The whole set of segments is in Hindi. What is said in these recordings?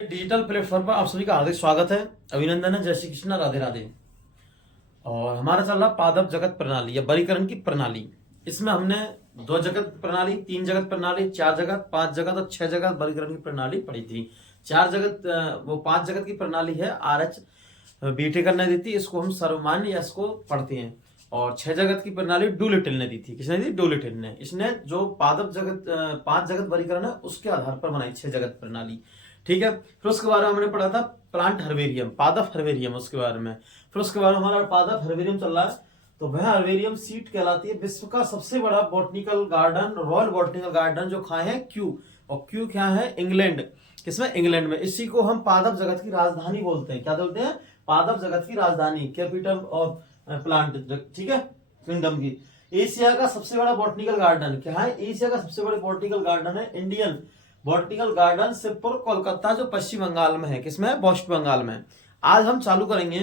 डिजिटल प्लेटफॉर्म पर आप सभी का हार्दिक स्वागत है। अभिनंदन है। जय श्री कृष्णा, राधे राधे। और हमारा चल रहा पादप जगत प्रणाली या वर्गीकरण की प्रणाली। इसमें हमने 2 जगत प्रणाली, 3 जगत प्रणाली, 4 जगत, 5 जगत और 6 जगत वर्गीकरण की प्रणाली पढ़ी थी। 4 जगत वो 5 जगत की प्रणाली है RH बीटेकर ने दी थी, इसको हम सर्वमान्य या इसको पढ़ते हैं। और 6 जगत की प्रणाली डूलिटल ने दी थी। किसने दी? डूलिटल ने। इसने जो पादप जगत 5 जगत वर्गीकरण है उसके आधार पर बनाई 6 जगत प्रणाली। ठीक है। फिर उसके बारे में हमने पढ़ा था प्लांट हर्बेरियम, पादप हर्बेरियम, उसके बारे में। फिर उसके बाद हमारा पादप हर्बेरियम चल रहा है, तो वह हर्बेरियम सीट कहलाती है। विश्व का सबसे बड़ा botanical garden, royal botanical garden जो खाए हैं क्यू, और क्यू क्या है? इंग्लैंड। किसमें? इंग्लैंड में। इसी को हम पादप जगत की राजधानी बोलते हैं। क्या बोलते हैं? पादप जगत की राजधानी, कैपिटल ऑफ प्लांट, ठीक है, किंगडम की। एशिया का सबसे बड़ा बॉटनिकल गार्डन क्या है? एशिया का सबसे बड़ा बॉटनिकल गार्डन है Indian botanical garden Sirpur Kolkata, जो पश्चिम बंगाल में है। किसमें? वेस्ट बंगाल में। आज हम चालू करेंगे,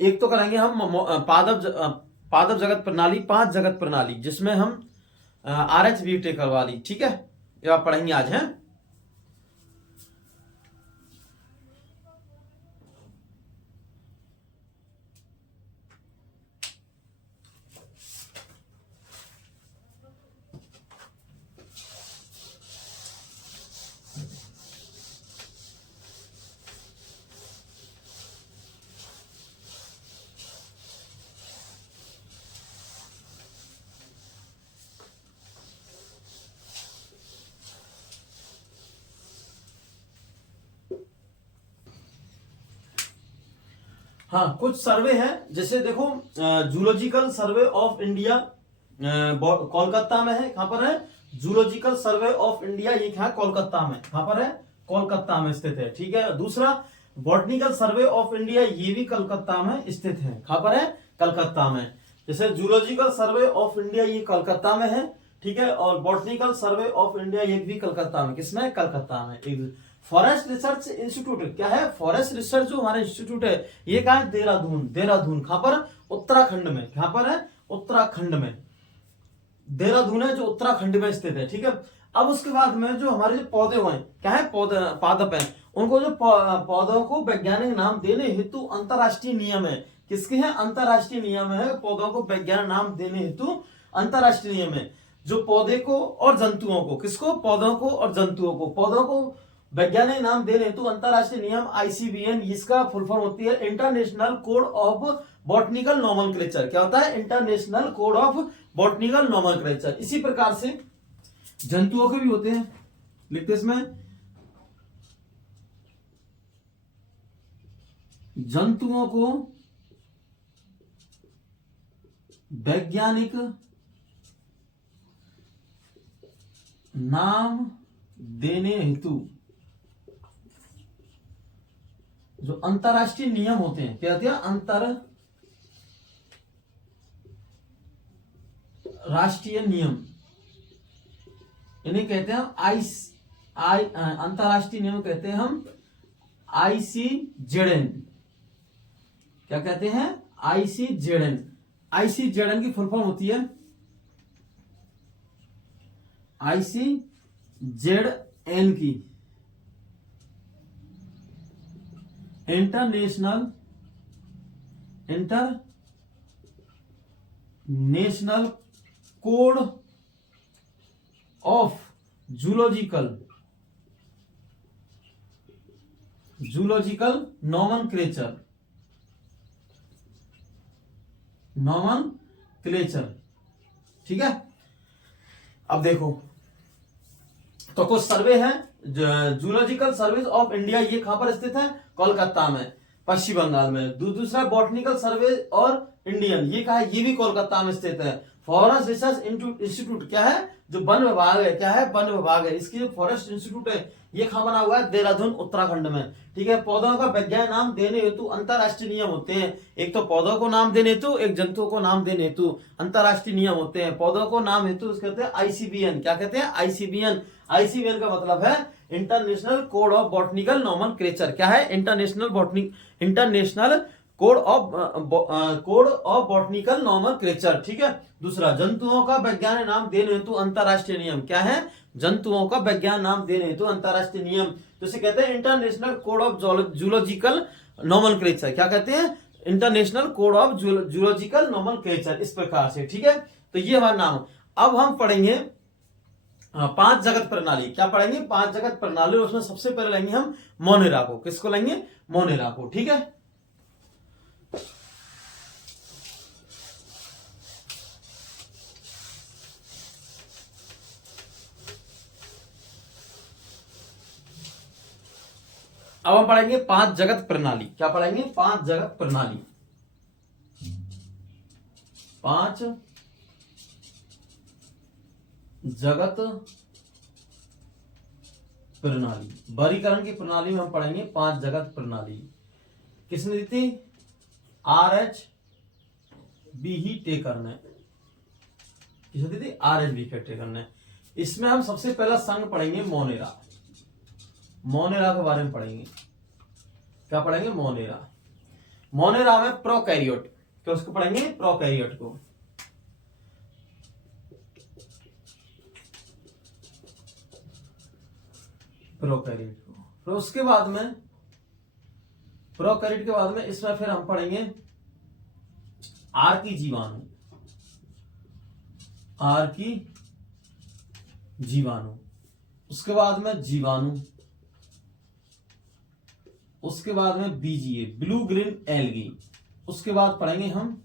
एक तो करेंगे हम पादप जगत प्रणाली, 5 जगत प्रणाली, जिसमें हम RH बीटेकर वाली, ठीक है, ये आप पढ़ेंगे आज है। हाँ, कुछ सर्वे है, जैसे देखो zoological survey of India Kolkata में है। कहां पर है? जूलॉजिकल सर्वे ऑफ इंडिया, ये क्या है? कोलकाता में। कहां पर है? कोलकाता में स्थित है। ठीक है। दूसरा बॉटनिकल सर्वे ऑफ इंडिया, ये भी कलकत्ता में स्थित है। कहां पर है? कलकत्ता में। जैसे जूलॉजिकल सर्वे ऑफ इंडिया ये कलकत्ता में है, ठीक है, और बॉटनिकल सर्वे ऑफ इंडिया ये भी कलकत्ता में। किसमें? कलकत्ता में। फॉरेस्ट रिसर्च इंस्टीट्यूट क्या है? फॉरेस्ट रिसर्च जो हमारा इंस्टीट्यूट है ये कहा है? देहरादून। देहरादून कहां पर? उत्तराखंड में। कहां पर है? उत्तराखंड में। देहरादून है जो उत्तराखंड में स्थित है। ठीक है। अब उसके बाद में जो हमारे जो पौधे हुए क्या है? पौधे, पादप है, उनको जो पौधों को वैज्ञानिक नाम देने हेतु अंतरराष्ट्रीय नियम है। किसके हैं? अंतरराष्ट्रीय नियम है। पौधों को वैज्ञानिक नाम देने हेतु अंतरराष्ट्रीय नियम है। जो पौधे को और जंतुओं को, किसको? पौधों को और जंतुओं को, पौधों को वैज्ञानिक नाम देने हेतु अंतरराष्ट्रीय नियम ICBN, इसका फुल फॉर्म होती है international code of botanical nomenclature. क्या होता है? International code of botanical nomenclature. इसी प्रकार से जंतुओं के भी होते हैं, लिखते इसमें जंतुओं को वैज्ञानिक नाम देने हेतु जो अंतरराष्ट्रीय नियम होते हैं, क्या होते हैं? अंतरराष्ट्रीय नियम, इन्हें कहते हैं अंतरराष्ट्रीय नियम कहते हैं हम ICZN। क्या कहते हैं? ICZN। ICZN की फुल फॉर्म होती है ICZN की international code of zoological nomenclature. ठीक है। अब देखो, तो कुछ सर्वे है। जूलॉजिकल सर्वे ऑफ इंडिया ये कहां पर स्थित है? कोलकाता में, पश्चिम बंगाल में। दूसरा बॉटनिकल सर्वे और इंडियन, ये कहा है? ये भी कोलकाता में स्थित है। फॉरेस्ट रिसर्च इंस्टीट्यूट क्या है? जो वन विभाग है, क्या है? वन विभाग है। इसकी जो फॉरेस्ट इंस्टीट्यूट है ये कहां बना हुआ है? देहरादून, उत्तराखंड में। ठीक है। पौधों का वैज्ञानिक नाम देने हेतु अंतरराष्ट्रीय नियम होते हैं। एक तो पौधों को नाम देने हेतु, एक जंतुओं को नाम देने हेतु अंतरराष्ट्रीय नियम होते हैं। पौधों को नाम हेतु कहते हैं ICBN। क्या कहते हैं? ICBN। ICBN का मतलब है international code of botanical nomenclature. क्या है? International code of botanical nomenclature, ठीक है। दूसरा, जंतुओं का वैज्ञानिक नाम देने हेतु अंतरराष्ट्रीय नियम। क्या है? जंतुओं का वैज्ञानिक नाम देने हेतु अंतरराष्ट्रीय नियम, तो इसे कहते हैं international code of zoological nomenclature. क्या कहते हैं? International code of zoological nomenclature, इस प्रकार से, ठीक है। तो ये हमारा नाम। अब हम पढ़ेंगे 5 जगत प्रणाली। क्या पढ़ेंगे? 5 जगत प्रणाली। और उसमें सबसे पहले लेंगे हम मोनेरा को। किसको लेंगे? मोनेरा को, ठीक है। अब हम पढ़ेंगे 5 जगत प्रणाली। क्या पढ़ेंगे? 5 जगत प्रणाली। 5 जगत प्रणाली, वर्गीकरण की प्रणाली में हम पढ़ेंगे 5 जगत प्रणाली। किसने दी थी? RHB ही टेकर ने। किसने दी थी? RHB टेकर ने। इसमें हम सबसे पहला संघ पढ़ेंगे मोनेरा। मोनेरा के बारे में पढ़ेंगे। क्या पढ़ेंगे? मोनेरा। मोनेरा में प्रोकैरियोट, तो उसको पढ़ेंगे प्रोकैरियोट को। प्रोकैरियोट को। फिर उसके बाद में प्रोकैरियोट के बाद में इसमें फिर हम पढ़ेंगे आर्की जीवाणु। आर्की जीवाणु। उसके बाद में जीवाणु। उसके बाद में बीजीए, ब्लू ग्रीन एल्गी। उसके बाद पढ़ेंगे हम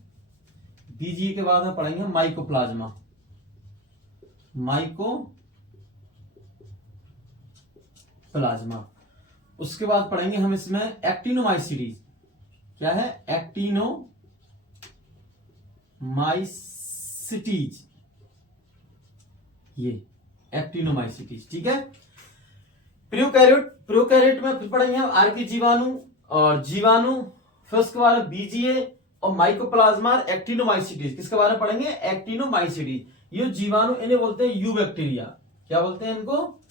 बीजीए के बाद में पढ़ेंगे माइकोप्लाज्मा। माइकोप्लाज्मा। उसके बाद पढ़ेंगे हम इसमें एक्टिनोमाइसीटीज। क्या है? एक्टिनोमाइसीटीज, ये एक्टिनोमाइसीटीज, ठीक है। प्रोकैरियोट में फिर पढ़ेंगे हम आर्की जीवाणु और जीवाणु। फिर उसके बाद बीजीए और माइकोप्लाज्मा और एक्टिनोमाइसीटीज। किसके बारे में पढ़ेंगे? एक्टिनोमाइसीटीज। ये जीवाणु इन्हें बोलते हैं यू बैक्टीरिया। क्या बोलते हैं इनको?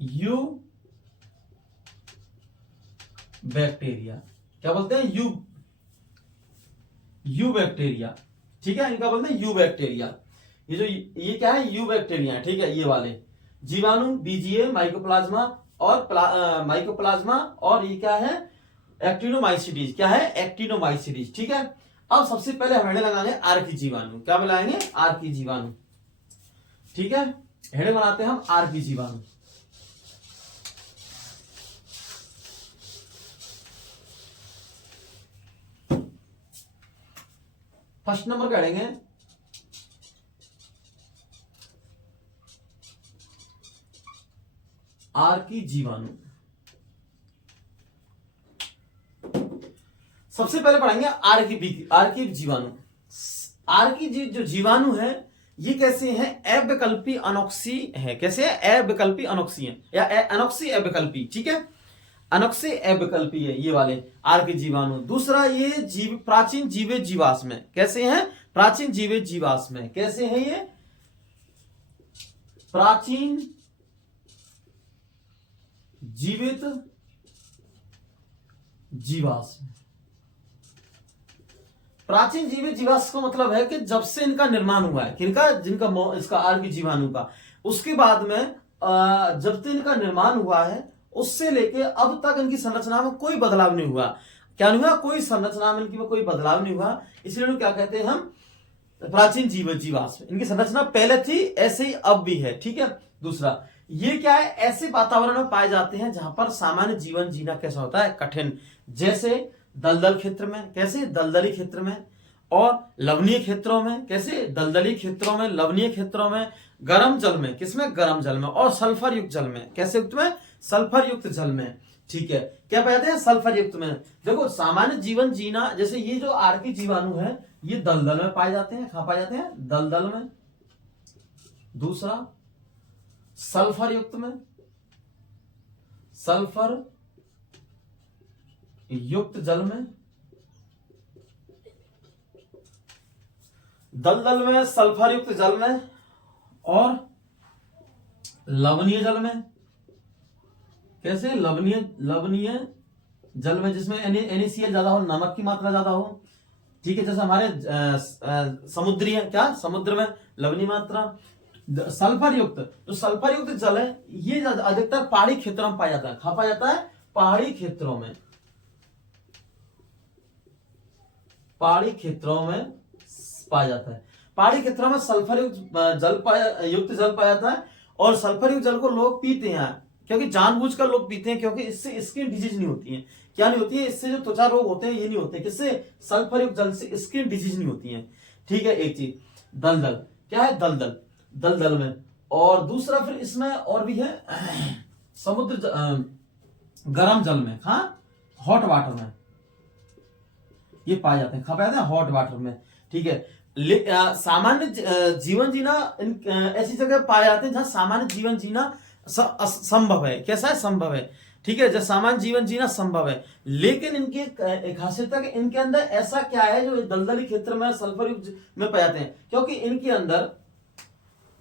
You bacteria. क्या बोलते हैं? यू बैक्टीरिया, ठीक है। इनका बोलते हैं यू बैक्टीरिया। ये क्या है? यू बैक्टीरिया, ठीक है। ये वाले जीवाणु, बीजीए, माइकोप्लाज्मा और ये क्या है? एक्टिनोमाइसीटीज। क्या है? एक्टिनोमाइसीटीज, ठीक है। अब सबसे पहले हम हेडे लगाएंगे आर्की जीवाणु। क्या बनाएंगे? आर्की जीवाणु, ठीक है। हेडे बनाते हैं हम आर्की जीवाणु। फर्स्ट नंबर का हेडेंगे आर्की जीवाणु। सबसे पहले पढ़ेंगे आर्की जीवाणु। आर्की जो जीवाणु है, ये कैसे हैं? अविकल्पी अनोक्सी है। कैसे है? अविकल्पी अनोक्सी है या अनोक्सी अविकल्पी, ठीक है। अनोक्सी अविकल्पी है ये वाले आर्की जीवाणु। दूसरा, ये प्राचीन जीवित जीवाश्म में। कैसे हैं? प्राचीन जीवित जीवाश्म में। कैसे हैं ये? प्राचीन जीवित जीवाश्म। प्राचीन जीवित जीवाश्म का मतलब है कि जब से इनका निर्माण हुआ है, इसका आर्की जीवाणु का, उसके बाद में जब से इनका निर्माण हुआ है उससे लेके अब तक इनकी संरचना में कोई बदलाव नहीं हुआ। क्या नहीं हुआ? कोई संरचना में इनकी कोई बदलाव नहीं हुआ। इसलिए क्या कहते हैं हम? प्राचीन जीवित जीवाश्म। इनकी संरचना पहले थी, ऐसे ही अब भी है, ठीक है। दूसरा, ये क्या है? ऐसे वातावरण में पाए जाते हैं जहां पर सामान्य जीवन जीना कैसा होता है? कठिन। जैसे दलदल क्षेत्र में। कैसे? दलदली क्षेत्र में। और लवणीय क्षेत्रों में। कैसे? दलदली क्षेत्रों में, लवणीय क्षेत्रों में। गर्म जल में। किसमें? गर्म जल में। और सल्फर युक्त जल में। कैसे युक्त में? सल्फर युक्त जल में, ठीक है। क्या पाते हैं? सल्फर युक्त में। देखो, सामान्य जीवन जीना, जैसे ये जो आर्की जीवाणु है, ये दलदल में पाए जाते हैं। कहां पाए जाते हैं? दलदल में। दूसरा, सल्फर युक्त में। सल्फर युक्त जल में। दलदल में, सल्फर युक्त जल में और लवणीय जल में। कैसे? लवणीय जल में जिसमें NaCl ज्यादा हो, नमक की मात्रा ज्यादा हो, ठीक है, जैसे हमारे समुद्री है, क्या समुद्र में लवणीय मात्रा। सल्फर युक्त, जो सल्फर युक्त जल है ये अधिकतर पहाड़ी क्षेत्रों में पाया जाता है। कहां पाया जाता है? पहाड़ी क्षेत्रों में, पहाड़ी क्षेत्रों में पाया जाता है। पहाड़ी क्षेत्रों में सल्फर युक्त जल पाया जाता है। और सल्फर युक्त जल को लोग पीते हैं, क्योंकि जानबूझकर लोग पीते हैं, क्योंकि इससे स्किन डिजीज नहीं होती है। क्या नहीं होती है? इससे जो त्वचा रोग होते हैं ये नहीं होते। किससे? सल्फर युक्त जल से स्किन डिजीज नहीं होती है। ठीक है, एक चीज। दलदल, क्या है? दलदल, दलदल में। और दूसरा फिर इसमें और भी है समुद्र गर्म जल में, हाँ, हॉट वाटर में ये पाए जाते हैं। कहां पाए जाते हैं? हॉट वाटर में। ठीक है, सामान्य जीवन जीना ऐसी जगह पाए जाते हैं जहां सामान्य जीवन जीना संभव है। कैसा है? संभव है। ठीक है, जब सामान्य जीवन जीना संभव है, लेकिन इनकी एक खासियत है कि इनके अंदर ऐसा क्या है जो दलदली क्षेत्र में सल्फर युक्त में पाए जाते हैं, क्योंकि इनके अंदर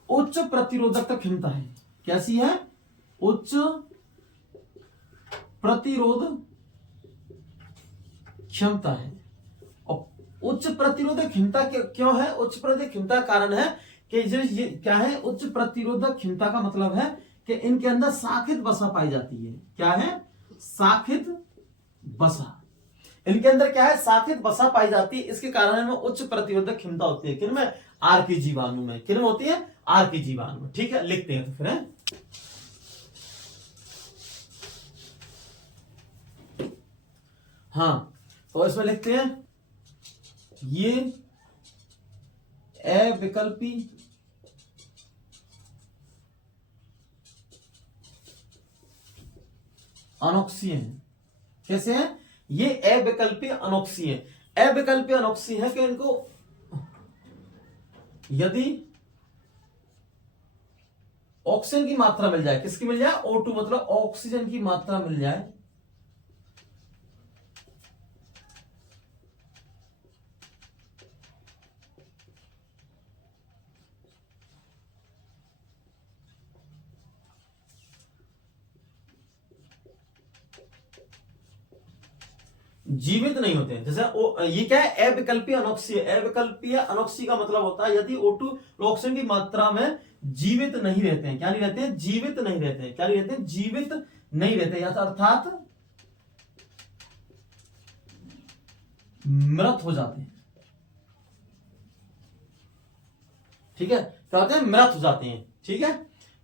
उच्च प्रतिरोधक क्षमता है। कैसी है? उच्च प्रतिरोध क्षमता है। और उच्च प्रतिरोधक क्षमता क्यों है? उच्च प्रतिरोधक क्षमता कारण है कि ये क्या है? उच्च प्रतिरोधक क्षमता का मतलब है कि इनके अंदर शाखित वसा पाई जाती है। क्या है? शाखित वसा। इनके अंदर क्या है? शाखित वसा पाई जाती है। इसके कारण इनमें उच्च प्रतिरोधक क्षमता होती है। किनमें? आर की जीवाणु में। किनमें होती है? आर की जीवाणु में। ठीक है, लिखते हैं तो फिर है? हाँ, तो इसमें लिखते हैं ये अविकल्पी अनोक्सीय है। कैसे है? ये अविकल्पीय अनोक्सीय है। अविकल्पीय अनोक्सीय है कि इनको यदि ऑक्सीजन की मात्रा मिल जाए, किसकी मिल जाए? O2 मतलब ऑक्सीजन की मात्रा मिल जाए, जीवित नहीं होते हैं। जैसे ये क्या है? अविकल्पीय अनोक्सीय। अविकल्पीय अनोक्सीय का मतलब होता है यदि O2 ऑक्सीजन की मात्रा में जीवित नहीं रहते हैं। क्या नहीं रहते हैं? जीवित नहीं रहते हैं। क्या नहीं रहते हैं? जीवित नहीं रहते, अर्थात मृत हो जाते हैं। ठीक है, क्या होते हैं? मृत हो जाते हैं। ठीक है,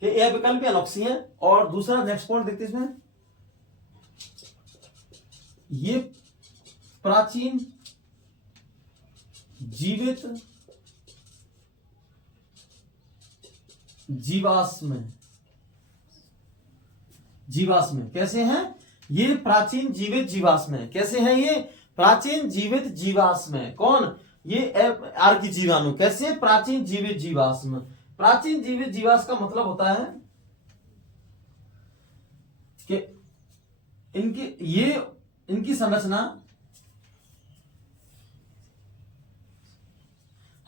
कि अविकल्पीय अनोक्सीय है। और दूसरा नेक्स्ट पॉइंट देखते हैं इसमें, ये प्राचीन जीवित जीवाश्म। कैसे हैं? ये प्राचीन जीवित जीवाश्म है। कैसे हैं ये? प्राचीन जीवित जीवाश्म है। कौन? ये आर की जीवाणु। कैसे? प्राचीन जीवित जीवाश्म। प्राचीन जीवित जीवाश्म का मतलब होता है कि इनकी संरचना,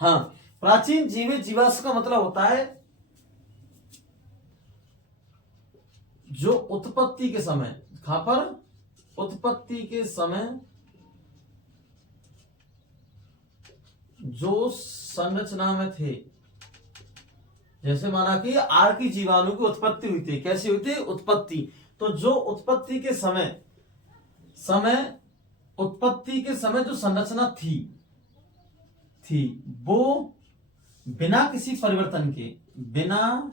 हाँ, प्राचीन जीवित जीवाश्म का मतलब होता है जो उत्पत्ति के समय, कहां पर? उत्पत्ति के समय जो संरचना में थे। जैसे माना कि आर की जीवाणु की उत्पत्ति हुई थी। कैसी हुई थी? उत्पत्ति। तो जो उत्पत्ति के समय उत्पत्ति के समय जो संरचना थी वो बिना किसी परिवर्तन के, बिना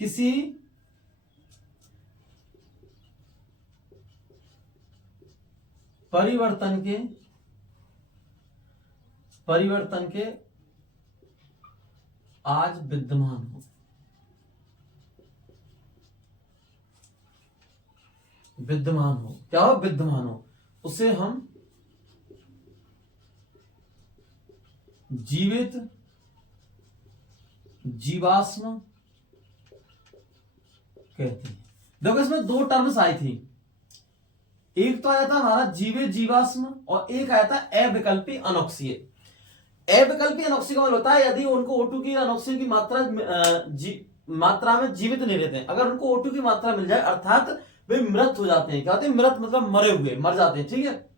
किसी परिवर्तन के आज विद्यमान हो। क्या हो? विद्यमान हो। उसे हम जीवित जीवाश्म कहते हैं। देखो, इसमें दो टर्म्स आई थी। एक तो आया था हमारा जीवित जीवाश्म और एक आया था अविकल्पी अनोक्सीय। अविकल्पी अनोक्सीय का मतलब होता है यदि उनको O2 की अनोक्सीजन की मात्रा मात्रा में जीवित नहीं रहते हैं। अगर उनको O2 की मात्रा मिल जाए अर्थात वे मृत हो जाते हैं। क्या होते हैं? मृत मतलब मरे हुए, मर जाते हैं। ठीक है।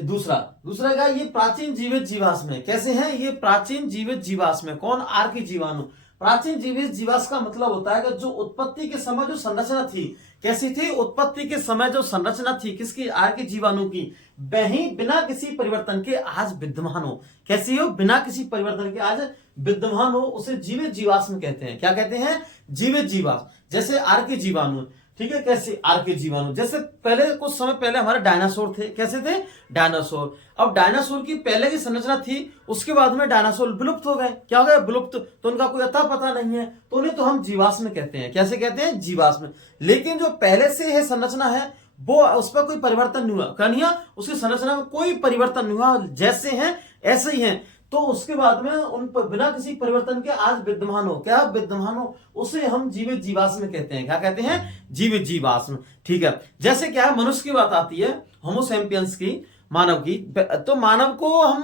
दूसरा दूसरा क्या? ये प्राचीन जीवित जीवाश्म है। कैसे हैं ये प्राचीन जीवित जीवाश्म है? कौन? आर्की जीवाणु। प्राचीन जीवित जीवाश्म का मतलब होता है कि जो उत्पत्ति के समय जो संरचना थी, कैसी थी? उत्पत्ति के समय जो संरचना थी किसकी? आर्की जीवाणु की, वही बिना किसी परिवर्तन के आज विद्यमान हो। कैसी हो? बिना किसी परिवर्तन के आज विद्यमान हो, उसे जीवित जीवाश्म कहते हैं। क्या कहते हैं? जीवित जीवाश्म। जैसे आर्की जीवाणु। ठीक है। कैसे? आर्की जीवाणु। जैसे पहले कुछ समय पहले हमारे डायनासोर थे। कैसे थे? डायनासोर। अब डायनासोर की पहले की संरचना थी, उसके बाद में डायनासोर विलुप्त हो गए। क्या हो गए? विलुप्त। तो उनका कोई अता पता नहीं है, तो उन्हें तो हम जीवाश्म कहते हैं। कैसे कहते हैं? जीवाश्म। लेकिन जो पहले से है संरचना है वो, उस पर कोई परिवर्तन नहीं हुआ। कन्या उसकी संरचना में कोई परिवर्तन नहीं हुआ, जैसे हैं ऐसे ही हैं। तो उसके बाद में उन पर बिना किसी परिवर्तन के आज विद्यमान हो। क्या विद्यमान हो? उसे हम जीवित जीवाश्म कहते हैं। क्या कहते हैं? जीवित जीवाश्म। ठीक है। जैसे क्या है, मनुष्य की बात आती है, होमो सैपियंस की, मानव की। तो मानव को हम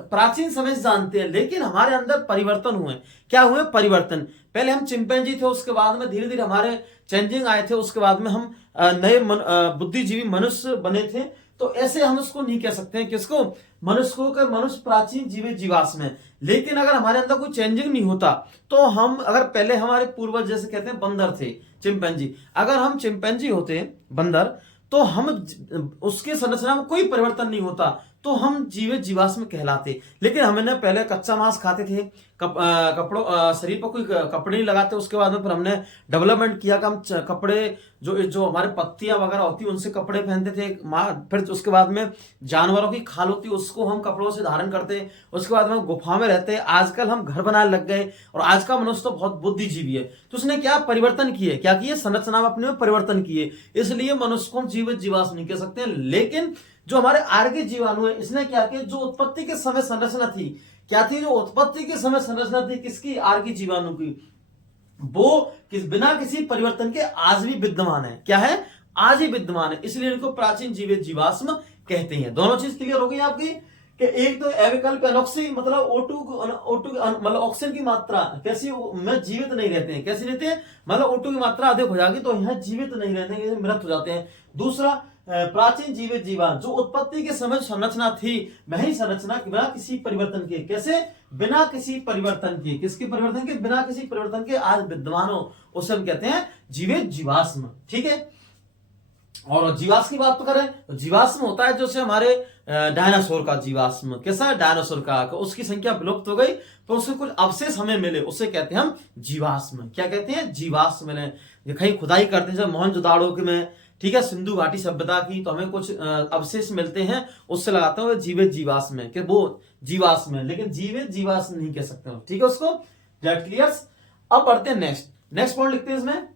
प्राचीन समय से जानते हैं, लेकिन हमारे अंदर परिवर्तन हुए। क्या हुए? परिवर्तन। पहले हम चिंपैंजी थे, उसके बाद में धीरे धीरे हमारे चेंजिंग आए थे, उसके बाद में हम नए बुद्धिजीवी मनुष्य बने थे। तो ऐसे हम उसको नहीं कह सकते हैं। किसको? मनुष्य को। कि मनुष्य प्राचीन जीवित जीवाश्म है। लेकिन अगर हमारे अंदर कोई चेंजिंग नहीं होता, तो हम अगर पहले हमारे पूर्वज जैसे कहते हैं बंदर थे, चिंपैंजी, अगर हम चिंपैंजी होते बंदर, तो हम उसके संरचना में कोई परिवर्तन नहीं होता, तो हम जीवित जीवाश्म कहलाते। लेकिन हमने पहले कच्चा मांस खाते थे, कपड़ों शरीर पर कोई कपड़े नहीं लगाते। उसके बाद में फिर हमने डेवलपमेंट किया कि हम कपड़े जो जो हमारे पत्तियां वगैरह होती उनसे कपड़े पहनते थे। फिर उसके बाद में जानवरों की खाल होती उसको हम कपड़ों से धारण करते। उसके बाद में गुफा में रहते। आजकल हम घर बनाने लग गए, और आज का मनुष्य तो बहुत बुद्धिजीवी है, तो उसने क्या परिवर्तन किए? क्या किए? संरचना में अपने में परिवर्तन किए। इसलिए मनुष्य को जीवित जीवाश्म नहीं कह सकते। लेकिन जो हमारे आर्की जीवाणु है, इसने क्या किया? जो उत्पत्ति के समय संरचना थी, क्या थी? जो उत्पत्ति के समय संरचना थी किसकी? आर्की जीवाणु की, वो बिना किसी परिवर्तन के आज भी विद्यमान है। क्या है? आज ही विद्यमान है। इसलिए इनको प्राचीन जीवित जीवाश्म कहते हैं। दोनों चीज क्लियर हो गई आपकी कि एक तो अविकल्प एनॉक्सी मतलब O2 मतलब ऑक्सीजन की मात्रा कैसी में जीवित नहीं रहते हैं। कैसे रहते हैं? मतलब O2 की मात्रा अधिक हो जाएगी तो यहाँ जीवित नहीं रहते हैं, मृत हो जाते हैं। दूसरा, प्राचीन जीवित जीवाश्म, जो उत्पत्ति के समय संरचना थी वही संरचना बिना किसी परिवर्तन के। कैसे? बिना किसी परिवर्तन के। किसके परिवर्तन के? बिना किसी परिवर्तन के आज विद्यमान हो, उसे हम कहते हैं जीवित जीवाश्म। ठीक है। और जीवाश्म की बात तो करें तो जीवाश्म होता है जैसे हमारे डायनासोर का जीवाश्म। कैसा? डायनासोर का, उसकी संख्या विलुप्त हो गई तो उसके कुछ अवशेष हमें मिले, उसे कहते हैं हम जीवाश्म। क्या कहते हैं? जीवाश्म मिले। कहीं खुदाई करते हैं मोहनजोदाड़ो में, ठीक है, सिंधु घाटी सभ्यता की, तो हमें कुछ अवशेष मिलते हैं, उससे लगाते हैं जीवित जीवाश्म है कि वो जीवाश्म है, लेकिन जीवित जीवाश्म नहीं कह सकते हो। ठीक है, उसको दैट क्लियर्स। अब बढ़ते हैं नेक्स्ट पॉइंट लिखते हैं इसमें।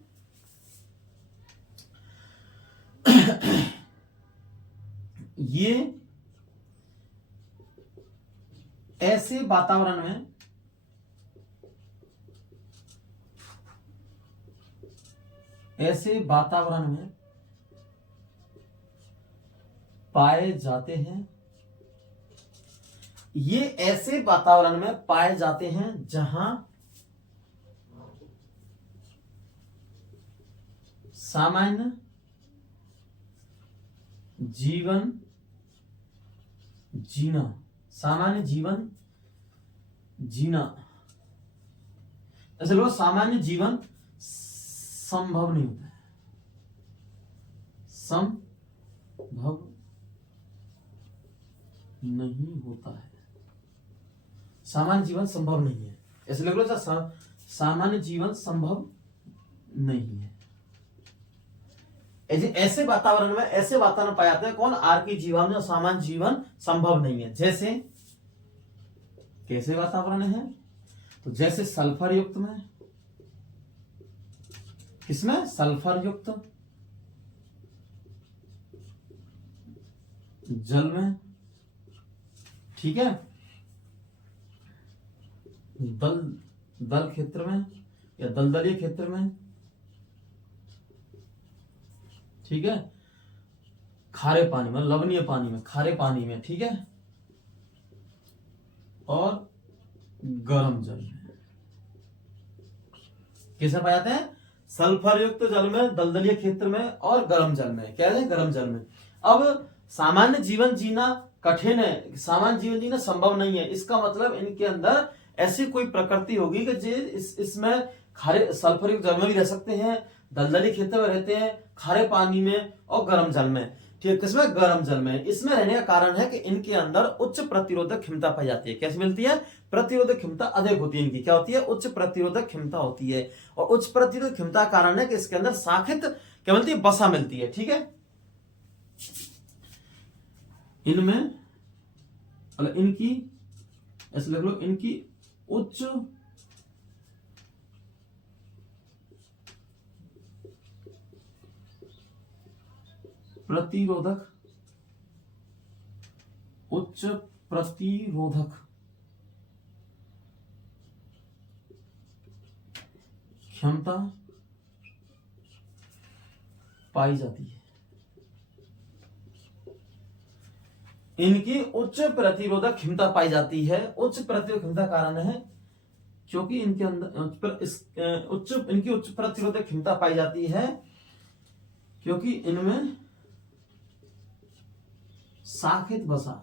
ये ऐसे वातावरण में पाए जाते हैं। ये ऐसे वातावरण में पाए जाते हैं जहां सामान्य जीवन जीना ऐसे लोग सामान्य जीवन संभव नहीं होता है। संभव नहीं होता है। सामान्य जीवन संभव नहीं है। ऐसे लोग सामान्य जीवन संभव नहीं है। ऐसे वातावरण पाए जाते हैं कौन? आर्की जीवाणु में सामान्य जीवन संभव नहीं है। जैसे कैसे वातावरण है? तो जैसे सल्फर युक्त में, किसमें? सल्फर युक्त जल में, ठीक है, दल क्षेत्र में या दलदलीय क्षेत्र में, ठीक है, खारे पानी में, लवणीय पानी में, खारे पानी में, ठीक है, और गर्म जल में। किसमें पाए जाते हैं? सल्फर युक्त जल में, दलदलीय क्षेत्र में और गर्म जल में। क्या है? गर्म जल में। अब सामान्य जीवन जीना कठिन है, सामान्य जीवन जीना संभव नहीं है, इसका मतलब इनके अंदर ऐसी कोई प्रकृति होगी कि इसमें खारे सल्फर युक्त जल में भी रह सकते हैं, दलदली क्षेत्र में रहते हैं, खारे पानी में और गर्म जल में। ठीक है, किसमें? गर्म जल में। इसमें रहने का कारण है कि इनके अंदर उच्च प्रतिरोधक क्षमता पाई जाती है। कैसे मिलती है? प्रतिरोधक क्षमता अधिक होती है इनकी। क्या होती है? उच्च प्रतिरोधक क्षमता होती है। और उच्च प्रतिरोधक क्षमता कारण है कि इसके अंदर साखित क्या मिलती है? बसा मिलती है। ठीक है, इनमें मतलब इनकी ऐसे लग लो, इनकी उच्च प्रतिरोधक क्षमता पाई जाती है। इनकी उच्च प्रतिरोधक क्षमता पाई जाती है। उच्च प्रतिरोधक क्षमता कारण है क्योंकि इनके अंदर इनकी उच्च प्रतिरोधक क्षमता पाई जाती है क्योंकि इनमें साखित बसा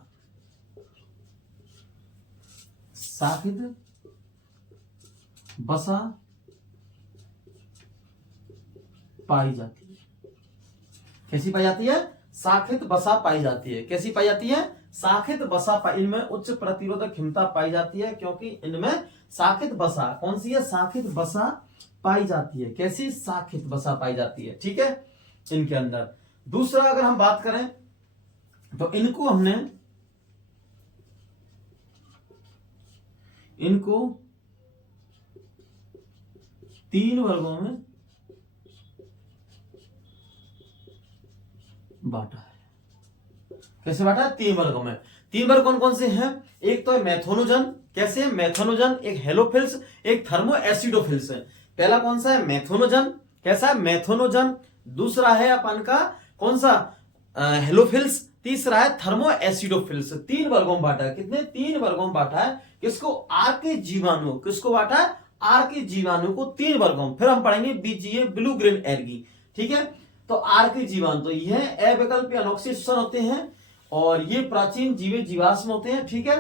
पाई जाती है। कैसी पाई जाती है? साखित बसा पाई जाती है। कैसी पाई जाती है? साखित बसा इनमें उच्च प्रतिरोधक क्षमता पाई जाती है क्योंकि इनमें साखित बसा, कौन सी है? साखित बसा पाई जाती है। कैसी? साखित बसा पाई जाती है। ठीक है, इनके अंदर। दूसरा अगर हम बात करें तो इनको 3 वर्गों में बांटा है। कैसे बांटा है? 3 वर्गों में। 3 वर्ग कौन कौन से हैं? एक तो है मेथोनोजन। कैसे है? मेथोनोजन, एक हेलोफिल्स, एक थर्मो एसिडोफिल्स है। पहला कौन सा है? मेथोनोजन। कैसा है? मेथोनोजन। दूसरा है अपन का कौन सा? हेलोफिल्स। तीसरा है थर्मो एसिडोफिल्स। 3 वर्गों में बांटा है। कितने? 3 वर्गों में बांटा है। किसको? आर के जीवाणु। किसको बांटा है? आर के जीवाणु को 3 वर्गों में। फिर हम पढ़ेंगे बीजीए ब्लू ग्रीन एल्गी। ठीक है, तो आर के जीवाणु तो यह अविकल्पीय अनोक्सिएशन होते हैं और ये प्राचीन जीवे जीवाश्म होते हैं। ठीक है,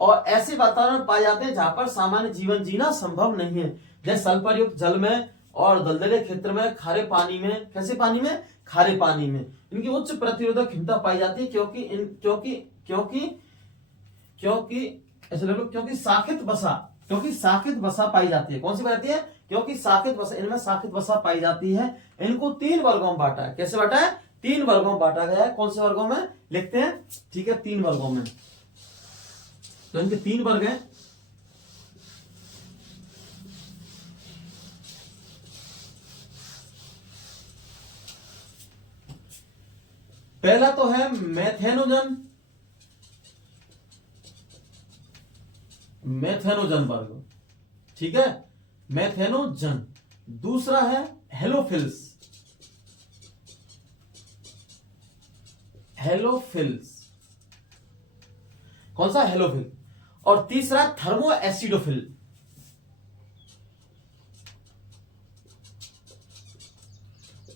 और ऐसे वातावरण पाए जाते हैं जहां पर सामान्य जीवन जीना संभव नहीं है, जैसे सल्फर युक्त जल में और दलदले क्षेत्र में, खारे पानी में। कैसे पानी में? खारे पानी में। इनकी उच्च प्रतिरोधक क्षमता पाई जाती है क्योंकि ऐसे लगो क्योंकि साखित बसा पाई जाती है। कौन सी पाई जाती है? क्योंकि साखित बसा, इनमें साखित बसा पाई जाती है। इनको 3 वर्गों में बांटा है। कैसे बांटा है? 3 वर्गों में बांटा गया है। कौन से वर्गों में? लिखते हैं। ठीक है, 3 वर्गों में। तो इनके 3 वर्ग हैं। पहला तो है मेथेनोजन वर्ग। ठीक है, मेथेनोजन। दूसरा है हेलोफिल्स। कौन सा? हेलोफिल। और तीसरा थर्मो एसिडोफिल।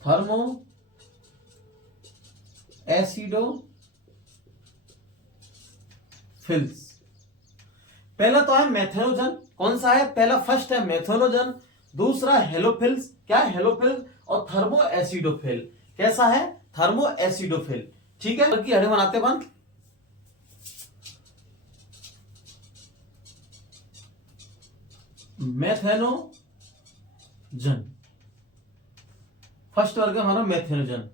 Thermo acidophils. पहला तो है मेथेनोजन। कौन सा है? पहला फर्स्ट है मेथेनोजन, दूसरा हेलोफिल्स। क्या है? हेलोफिल्स। और थर्मो एसिडोफिल। कैसा है? Thermo acidophil. ठीक है, की हड्डी बनाते बंद। मेथेनोजन फर्स्ट वर्ग हमारा मेथेनोजन।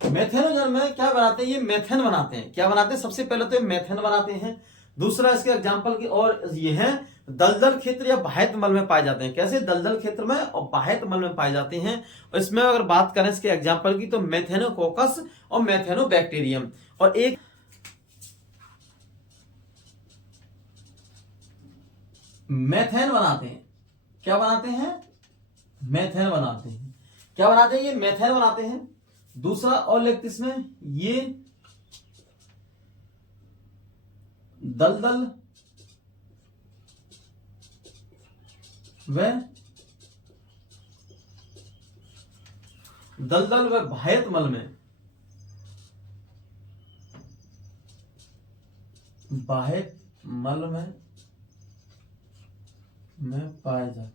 मेथेनोजन में क्या बनाते हैं? ये मेथेन बनाते हैं। क्या बनाते हैं? सबसे पहले तो मेथेन बनाते हैं। दूसरा इसके एग्जांपल की और ये है दलदल क्षेत्र या बाह्य मल में पाए जाते हैं। कैसे? दलदल क्षेत्र में और बाह्य मल में पाए जाते हैं। इसमें अगर बात करें इसके एग्जांपल की तो मेथेनोकोकस और मेथेनोबैक्टीरियम। और एक मेथेन बनाते हैं। क्या बनाते हैं? मेथेन बनाते हैं। क्या बनाते हैं? ये मेथेन बनाते हैं। दूसरा और लिखते इसमें ये दलदल व दलदल व भायत मल में, बाह्यत मल में पाए जाते हैं।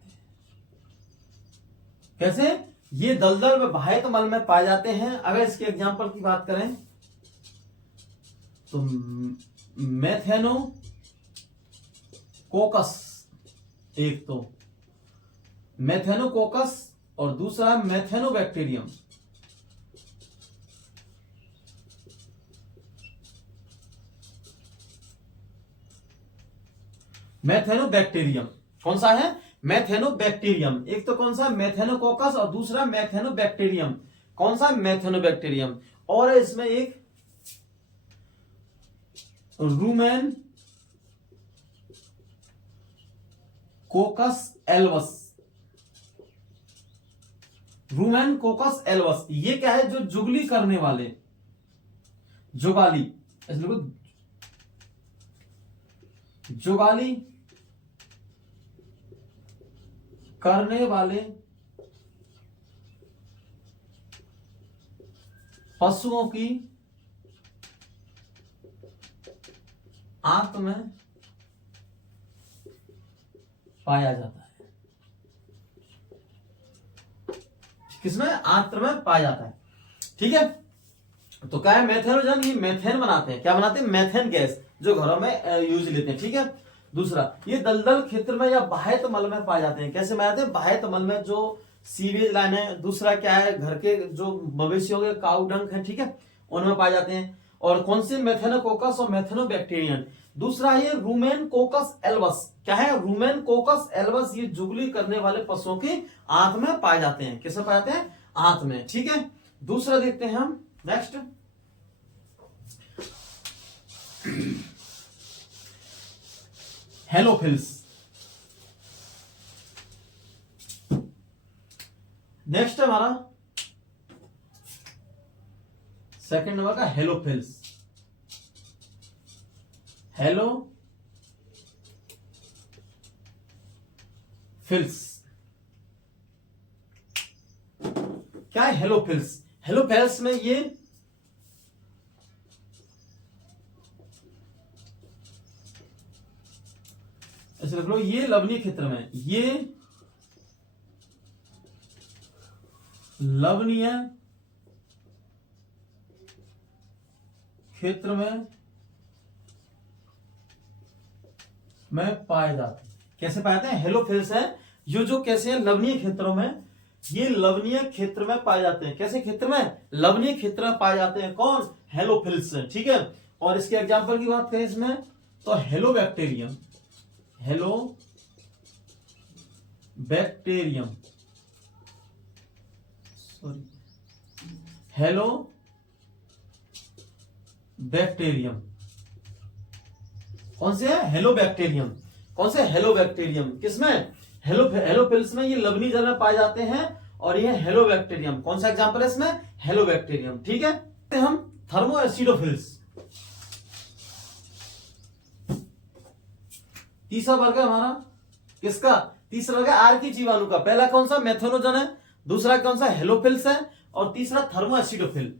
कैसे? ये दलदल व बाह्यत मल में पाए जाते हैं। अगर इसके एग्जांपल की बात करें तो मेथेनो कोकस, एक तो मेथेनोकोकस और दूसरा मेथेनोबैक्टीरियम। मेथेनोबैक्टीरियम कौन सा है? मेथेनोबैक्टीरियम। एक तो कौन सा? मेथेनोकोकस और दूसरा मेथेनोबैक्टीरियम। कौन सा? मेथेनोबैक्टीरियम। और इसमें एक रूमेन कोकस एल्वस। रूमेन कोकस एल्वस ये क्या है? जो जुगली करने वाले, जुगाली, जुगाली करने वाले पशुओं की आंत में पाया जाता है। किसमें? आंत्र में पाया जाता है। ठीक है, तो क्या है? मेथेनोजन, ये मेथेन बनाते हैं। क्या बनाते हैं? मेथेन गैस, जो घरों में यूज लेते हैं। ठीक है। दूसरा, ये दलदल क्षेत्र में या बाह्यत मल में पाए जाते हैं। कैसे पाए जाते हैं? बाह्यत मल में, जो सीवेज लाइन है। दूसरा क्या है? घर के जो मवेशियों के काऊ डंक है, ठीक है, उनमें पाए जाते हैं। और कौन से? मेथेनोकोकस और मेथेनोबैक्टीरियम। दूसरा है रूमेन कोकस एल्वस। क्या है? रूमेन कोकस एल्वस, ये जुगली करने वाले पशुओं की आंत में पाए जाते हैं। किसमें पाए जाते हैं? आंत में। ठीक है। दूसरा देखते हैं हम, नेक्स्ट हेलोफिल्स। नेक्स्ट हमारा सेकंड नंबर का हेलोफिल्स। हेलोफिल्स क्या है? हेलोफिल्स, हेलोफिल्स में ये ऐसे रख लो, ये लवणीय क्षेत्र में, ये लवणीय क्षेत्र में पाए जाते हैं। कैसे पाए जाते हैं? हेलोफिल्स है जो कैसे है? लवणीय क्षेत्रों में, ये लवणीय क्षेत्र में पाए जाते हैं। कैसे क्षेत्र में? लवणीय क्षेत्र में पाए जाते हैं। कौन? हेलोफिल्स। ठीक है। और इसके एग्जांपल की बात करें इसमें तो हेलोबैक्टीरियम, हेलोबैक्टीरियम, सॉरी, हेलोबैक्टीरियम। कौन से है? हेलोबैक्टीरियम। कौन से? हेलोबैक्टीरियम। किसमें? हेलोफिल्स में, ये लवणीय जल में पाए जाते हैं। और ये हेलोबैक्टीरियम। कौन सा एग्जांपल है इसमें? हेलोबैक्टीरियम। ठीक है। तो हम थर्मोएसिडोफिल्स, तीसरा वर्ग है हमारा किसका? तीसरा वर्ग है आर्की जीवाणु का। पहला कौन सा? मेथेनोजन है। दूसरा कौन सा? हेलोफिल्स है। और तीसरा थर्मोएसिडोफिल,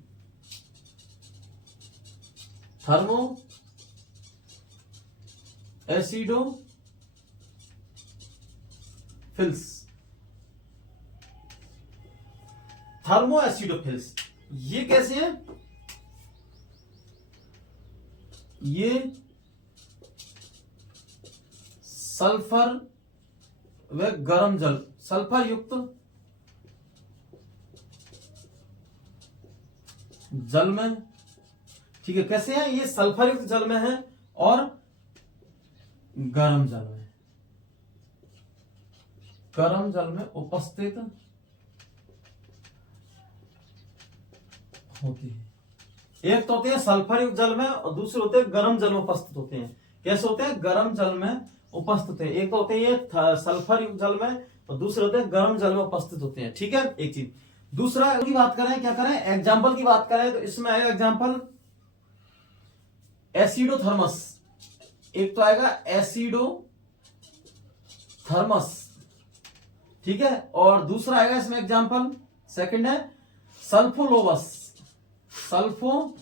थर्मोएसिडोफिल्स, थर्मोएसिडोफिल्स ये कैसे हैं? ये सल्फर व गर्म जल, सल्फर युक्त जल में, ठीक है, कैसे हैं? ये सल्फर युक्त जल में है और गर्म जल में, गर्म जल में उपस्थित होती है। एक तो होते हैं सल्फर युक्त जल में और दूसरे होते हैं गर्म जल में उपस्थित होते हैं। कैसे होते हैं? गर्म जल में उपस्थित है। एक तो होते हैं ये सल्फर युक्त जल में और दूसरे होते हैं गर्म जल में उपस्थित होते हैं। ठीक है, एक चीज। दूसरा की बात करें, क्या करें? एग्जाम्पल की बात करें तो इसमें आएगा एग्जाम्पल एसिडोथर्मस। एक तो आएगा एसिडोथर्मस, ठीक है, और दूसरा आएगा इसमें एग्जाम्पल सेकंड है सल्फोलोबस, सल्फोलोबस।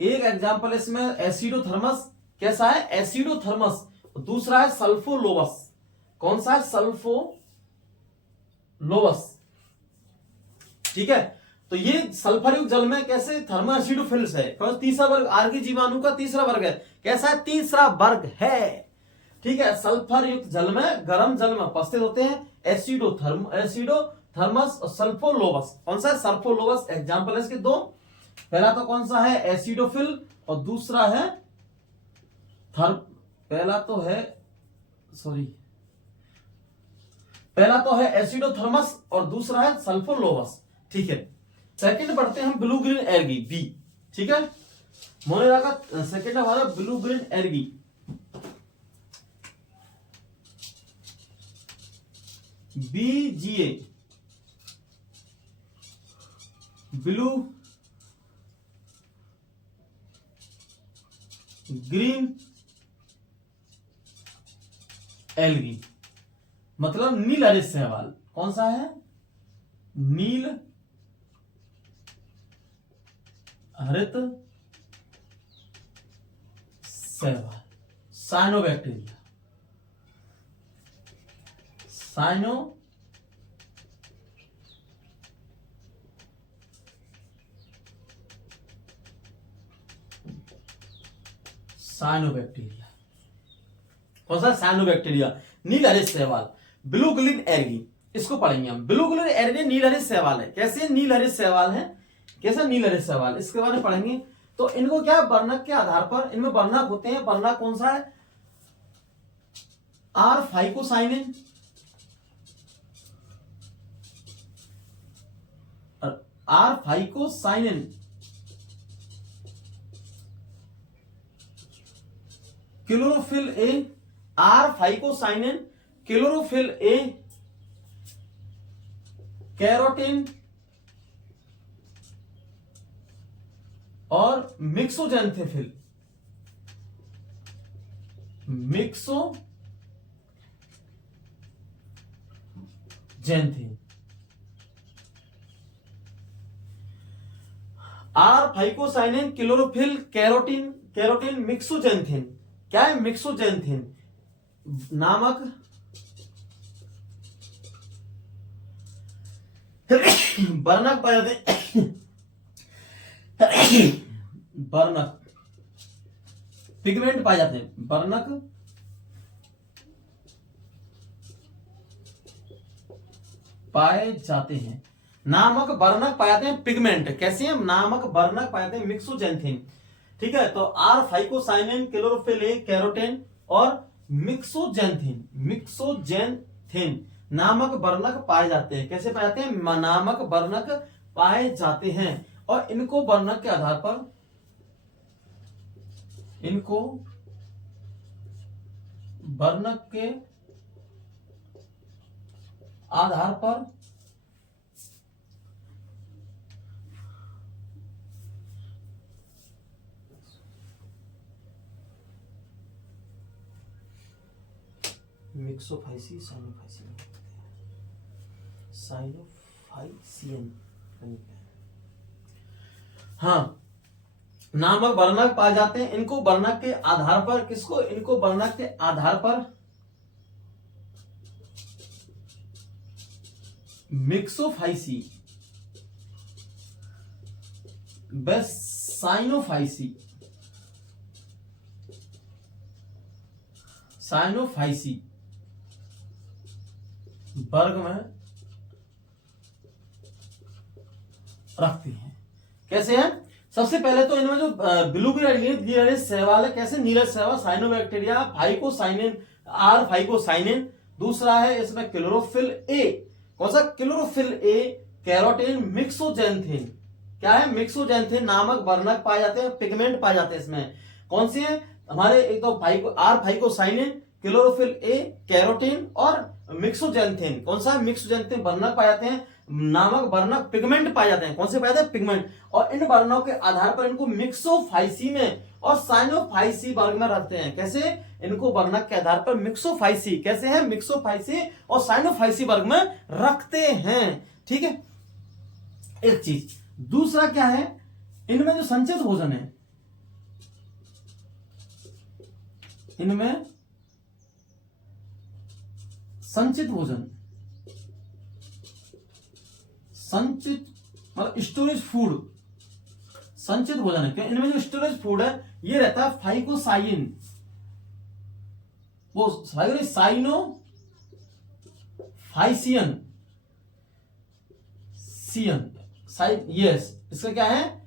एक एग्जांपल इसमें एसिडोथर्मस, कैसा है एसिडोथर्मस, दूसरा है सल्फोलोबस। कौन सा है सल्फोलोबस, ठीक है। तो ये सल्फर युक्त जल में कैसे थर्मो एसिडोफिल्स है, तीसरा वर्ग आर्की जीवाणु का तीसरा वर्ग है, कैसा है तीसरा वर्ग है, ठीक है। सल्फर युक्त जल में, गर्म जल में उपस्थित होते हैं एसिडोथर्मस और सल्फोलोबस। कौन सा है सल्फोलोबस, एग्जांपल है इसके दो, पहला तो कौन सा है एसिडोफिल और दूसरा है पहला तो है एसिडोथर्मस और दूसरा है सल्फोलोबस, ठीक है। सेकंड पढ़ते हैं हम ब्लू ग्रीन एल्गी, बी, ठीक है। मोनेरा का सेकंड हमारा blue green algae. BGA, blue green algae, मतलब नील हरित शैवाल। कौन सा है नील हरित शैवाल, साइनोबैक्टीरिया, साइनोबैक्टीरिया। कौन सा साइनोबैक्टीरिया, नील हरित शैवाल, ब्लू ग्रीन एल्गी, इसको पढ़ेंगे हम। ब्लू ग्रीन एल्गी नील हरित शैवाल है, कैसे नील हरित शैवाल है, कैसा नील हरित शैवाल, इसके बारे में पढ़ेंगे। तो इनको क्या वर्णक के आधार पर, इनमें वर्णक होते हैं, वर्णक कौन सा है R phycocyanin, R phycocyanin, chlorophyll A, R phycocyanin, chlorophyll A, carotene और myxoxanthophyll, myxoxanthin. R phycocyanin, chlorophyll, carotene, myxoxanthin. क्या है मिक्सोजेंथिन नामक वर्णक पाए जाते हैं, वर्णक पिगमेंट पाए जाते हैं, वर्णक पाए जाते हैं, नामक वर्णक पाए जाते हैं, पिगमेंट कैसे हैं, नामक वर्णक पाए जाते हैं मिक्सोजेंथिन, ठीक है। तो आर फाइकोसाइनिन, क्लोरोफिल ए, कैरोटीन और मिक्सोजेंथिन नामक वर्णक पाए जाते हैं। कैसे पाए जाते हैं, नामक वर्णक पाए जाते हैं। और इनको वर्णक के आधार पर, इनको वर्णक के आधार पर मिक्सोफाइसी, साइनोफाइसियन, हाँ नामक वर्णक पाए जाते हैं। इनको वर्णक के आधार पर, किसको, इनको वर्णक के आधार पर मिक्सोफाइसी व साइनोफाइसी वर्ग में रखते हैं। कैसे है, सबसे पहले तो इनमें जो ब्लू ग्रीन शैवाल है, कैसे नीरज शैवाल, साइनोबैक्टीरिया, फाइकोसाइनिन, आर फाइकोसाइनिन, दूसरा है इसमें क्लोरोफिल ए, कौन सा क्लोरोफिल ए, कैरोटीन, मिक्सोजेंथिन। क्या है मिक्सोजेंथिन नामक वर्णक पाए जाते हैं, पिगमेंट पाए जाते हैं इसमें। कौन से है हमारे, एक तो आर फाइकोसाइनिन, क्लोरोफिल ए, कैरोटीन और मिक्सोजेंथिन। कौन सा है मिक्सोजेंथिन वर्णक पाए जाते हैं, नामक वर्णक पिगमेंट पाए जाते हैं। कौन से पाए जाते हैं, पिगमेंट। और इन वर्णों के आधार पर इनको मिक्सोफाइसी में और साइनोफाइसी वर्ग में रखते हैं। कैसे? इनको वर्णक के आधार पर मिक्सोफाइसी, कैसे है? मिक्सोफाइसी और साइनोफाइसी वर्ग में रखते हैं। ठीक है, एक चीज। दूसरा क्या है, इनमें जो संचित भोजन है, इनमें संचित भोजन, संचित मतलब स्टोरेज फूड, संचित भोजन है क्या? इनमें जो स्टोरेज फूड है ये रहता है फाइकोसाइन, वो साइनो फाइसियन सियन साइन, यस, इसका क्या है,